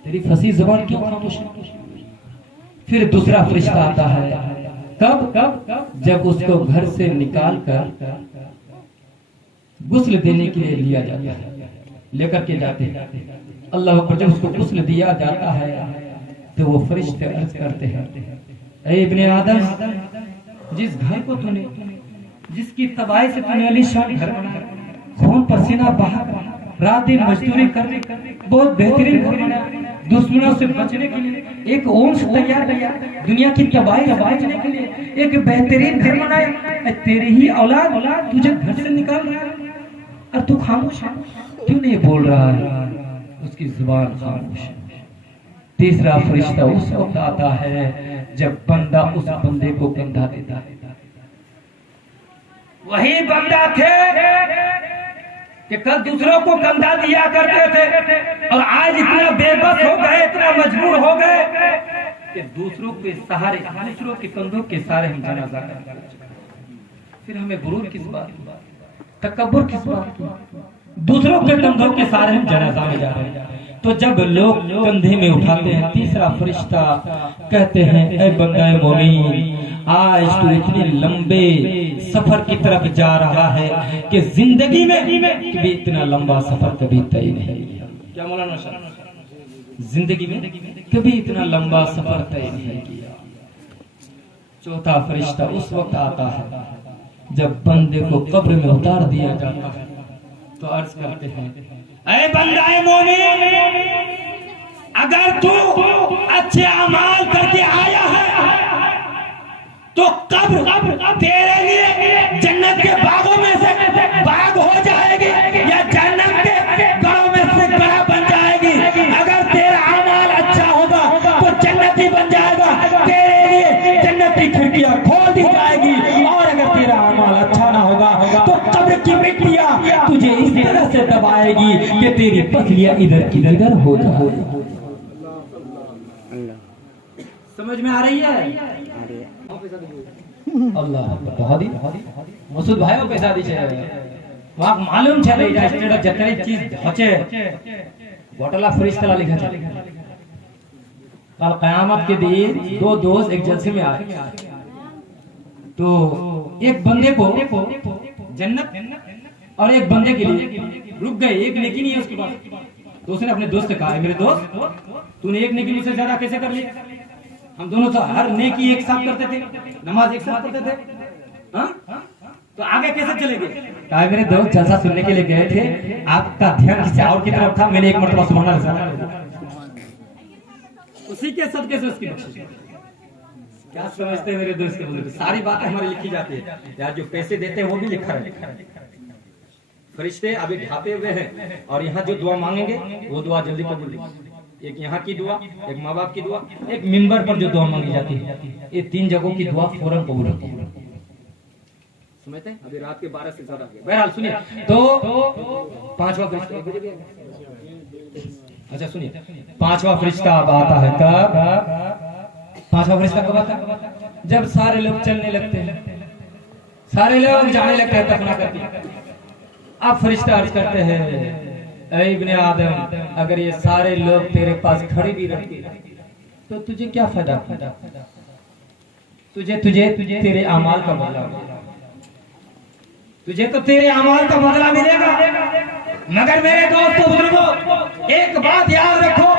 तेरी फसी जुबान क्यों खामोश है। फिर दूसरा फरिश्ता आता है, कब जब उसको घर से निकाल कर गुस्ल देने के लिए लिया जाता है, लेकर के जाते हैं। अल्लाह पर जब उसको गुस्ल दिया जाता है तो वो फरिश्ते अर्ज करते हैं, ऐ इब्ने आदम, जिस घर को तूने, जिसकी तबाही से तूने आलीशान घर बनाया, खून पसीना बहा, रात दिन मजदूरी करने, बहुत बेहतरीन घर बनाया, दुश्मनों से बचने के लिए एक ऊंट तैयार किया, दुनिया की तबाही से बचने के लिए एक बेहतरीन घर बनाया, तेरी ही औलाद तुझे घर से निकाल रहा है और तू खामोश क्यों नहीं बोल रहा है, उसकी जुबान खामोश है। तीसरा फरिश्ता उस वक्त आता है जब बंदा उस बंदे को कंधा देता है, वही बंदा थे कि कल दूसरों को कंधा दिया करते थे और आज इतना बेबस हो गए, इतना मजबूर हो गए कि दूसरों के सहारे, दूसरों के कंधों के सहारे हम जनाजा करते हैं। फिर हमें गुरूर किस बात, तकब्बुर किस बात की? दूसरों के कंधों के सारे हम जनाजा में जा रहे हैं। तो जब लोग कंधे में उठाते हैं, तीसरा फरिश्ता कहते हैं, ऐ बंदाए मोमीन, आज तू इतने लंबे सफर की तरफ जा रहा है कि जिंदगी में कभी इतना लंबा सफर कभी तय नहीं किया। क्या मौलाना साहब? जिंदगी में कभी इतना लंबा सफर तय नहीं किया। चौथा फरिश्ता उस वक्त आता है जब बंदे को कब्र में उतार दिया जाता है। तो अर्ज करते हैं, ऐ बंदाए मोमीन, अगर तू अच्छे अमाल करके आया है तो कब्र तेरे लिए जन्नत के बागों में से बाग हो जाएगी या जन्नत के गढ़ों में से गढ़ा बन जाएगी। अगर तेरा अमाल अच्छा होगा तो जन्नती बन जाएगा, तेरे लिए जन्नती खिड़कियां खोल दी जाएगी। और अगर तेरा अमाल अच्छा ना होगा तो कब्र की मिट्टियां तुझे इस तरह से दबाएगी कि तेरी पसलियां इधर किधर हो जाएगी। समझ में आ रही है? अल्लाह बहुत ही मसूद भाइयों पैसा दीजिए वहाँ मालूम चले स्टेट जतने चीज हचे बोटला फरिश्ता लिखा चले। कल कयामत के दिन दो दोस्त एक जलसे में आए तो एक बंदे को जन्नत और एक बंदे के लिए रुक गए। एक नेकी नहीं है उसके पास, तो उसने अपने दोस्त से कहा, मेरे दोस्त तूने एक नेकी मुझसे ज्यादा कैसे कर ली? हम दोनों तो हर नेकी एक साथ करते थे, नमाज एक साथ करते थे, हाँ? तो आगे कैसे चलेंगे? कहा मेरे दोस्त जलसा सुनने के लिए गए थे, आपका ध्यान किसी और की तरफ था, मैंने एक मरतबा सुबहान अल्लाह, उसी के सदके से उसकी बख्शिश। क्या समझते हैं मेरे दोस्त के बुजुर्ग? सारी बातें हमारी लिखी जाती है यार, जो पैसे देते हैं वो भी लिखा है। फरिश्ते अभी ढापे हुए हैं और यहाँ जो दुआ मांगेंगे वो दुआ जल्दी कबूल होगी। एक यहाँ की दुआ, एक माँ बाप की दुआ, एक मिंबर पर जो दुआ मांगी जाती है, ये तीन जगहों की दुआ फौरन कबूल होती है। समझते हैं? अभी रात के 12 से ज्यादा हो गया। बहरहाल सुनिए, तो पांचवा फरिश्ता, अच्छा सुनिए, पांचवा फरिश्ता अब आता है कब? पांचवा फरिश्ता कब आता है? जब सारे लोग चलने लगते हैं, सारे लोग जाने लगते हैं दफना करके। अब फरिश्ता अर्ज करते हैं, ऐ इब्ने आदम, अगर ये सारे लोग तेरे पास खड़े भी रहते तो तुझे क्या फायदा? तुझे तेरे अमाल का बदला मिलेगा, तुझे तो तेरे अमाल का बदला मिलेगा। मगर मेरे दोस्तों बुजुर्गों, एक बात याद रखो,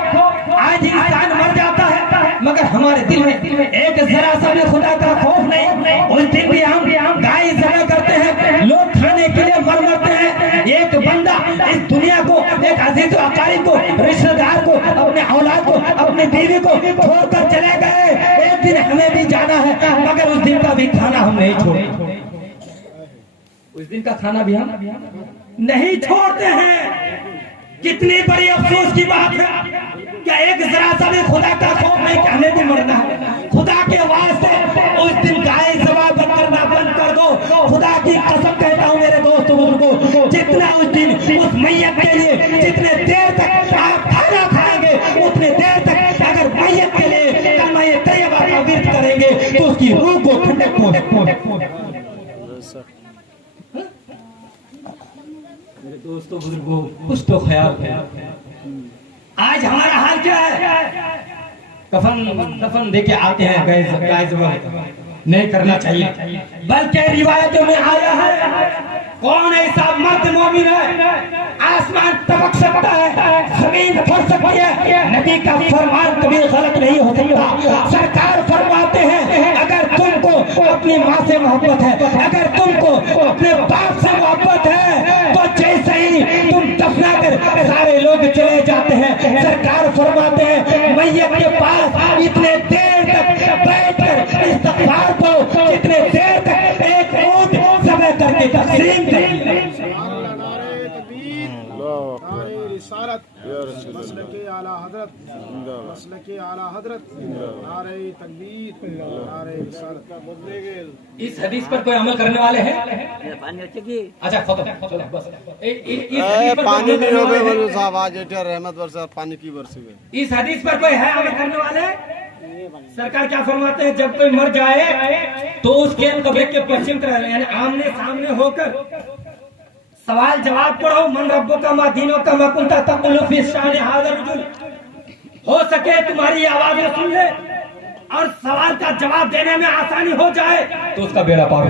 आज इंसान मर जाता है मगर हमारे दिल में एक जरा सा भी खुदा का खौफ नहीं। उस दिन भी हम गाय ज़रा करते हैं, लोग खाने के लिए मर मरते हैं। एक बंदा इस दुनिया को, एक अजीज अकारीब को, रिश्तेदार को, अपने औलाद को, अपनी बीवी को छोड़कर चले गए। एक दिन हमें भी जाना है मगर उस दिन का भी खाना हम नहीं छोड़ते, उस दिन का खाना भी हम नहीं छोड़ते हैं। कितनी बड़ी अफसोस की बात है, क्या एक जरा सा भी खुदा का खौफ नहीं, हमें भी मरना है। खुदा के वास्ते उस दिन गाय ज़बह करना बंद कर दो। खुदा की कसम कहता हूँ मेरे दोस्तों बुजुर्गों, जितना उस दिन उस मैयत के लिए जितने देर तक आप खाना खाएंगे, उतने देर तक अगर मैयत के लिए कलमा तैयबा का विर्द करेंगे तो उसकी रूह को ठंडक पहुंचे। मेरे दोस्तों बुजुर्गों, कुछ तो ख्याल है। आज हमारा हाल क्या है? कफन देके आते हैं, गाय ज़बह नहीं करना चाहिए, बल्कि रिवायतों में आया है, कौन ऐसा मर्द मोमिन है आसमान टपक सकता है, जमीन फट सकती है, नबी का फरमान कभी गलत नहीं हो सकता। सरकार फरमाते हैं, अगर तुमको अपनी माँ से मोहब्बत है, अगर तुमको अपने बाप से मोहब्बत है, तो जैसे ही तुम दफना कर सारे लोग चले जाते हैं, सरकार फरमाते हैं मैयत के पास इतने देर तक बैठकर इस्तग़फ़ार को, जितने देर तक एक ऊँट ज़बह करके तक़सीम करिए। रिसालत मसलके आला हज़रत, मसलके आला हज़रत, नारे तकबीर, नारे रिसालत। इस हदीस पर कोई अमल करने वाले हैं? अच्छा खत्म, बस पानी नहीं हो गए साहब, आज रहमत बरसा, पानी की बरसी। इस हदीस पर कोई है अमल करने वाले? सरकार क्या फरमाते हैं, जब कोई मर जाए तो उसके कब्र के पश्चिम तरफ यानी आमने सामने होकर सवाल जवाब पढ़ो। मन रब्बो का मा दीनों का मा कुंता तक़ुलु फी शान हाज़ा रजुल। हो सके तुम्हारी आवाजें सुन ले और सवाल का जवाब देने में आसानी हो जाए तो उसका बेड़ा पार।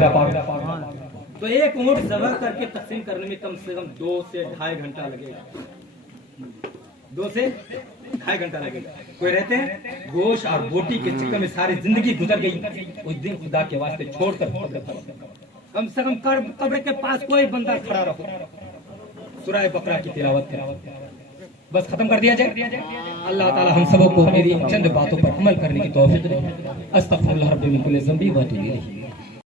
तो एक ऊंट ज़बह करके तकसीम करने में कम से कम 2 से ढाई घंटा लगेगा। 2 से ढाई घंटा लगेगा। कोई रहते हैं गोश और बोटी के चक्कर में सारी जिंदगी गुजर गई, उस दिन खुदा के वास्ते छोड़कर कम से कम कब्र के पास कोई बंदा खड़ा रहो, सूरह बकरा की तिलावत करो। बस खत्म कर दिया जाए। अल्लाह ताला हम सबको मेरी चंद बातों पर अमल करने की तौफीक दे। अस्तगफिरुल्लाह रब्बी मिन कुल्लि ज़ंबी व अतूबु इलैह।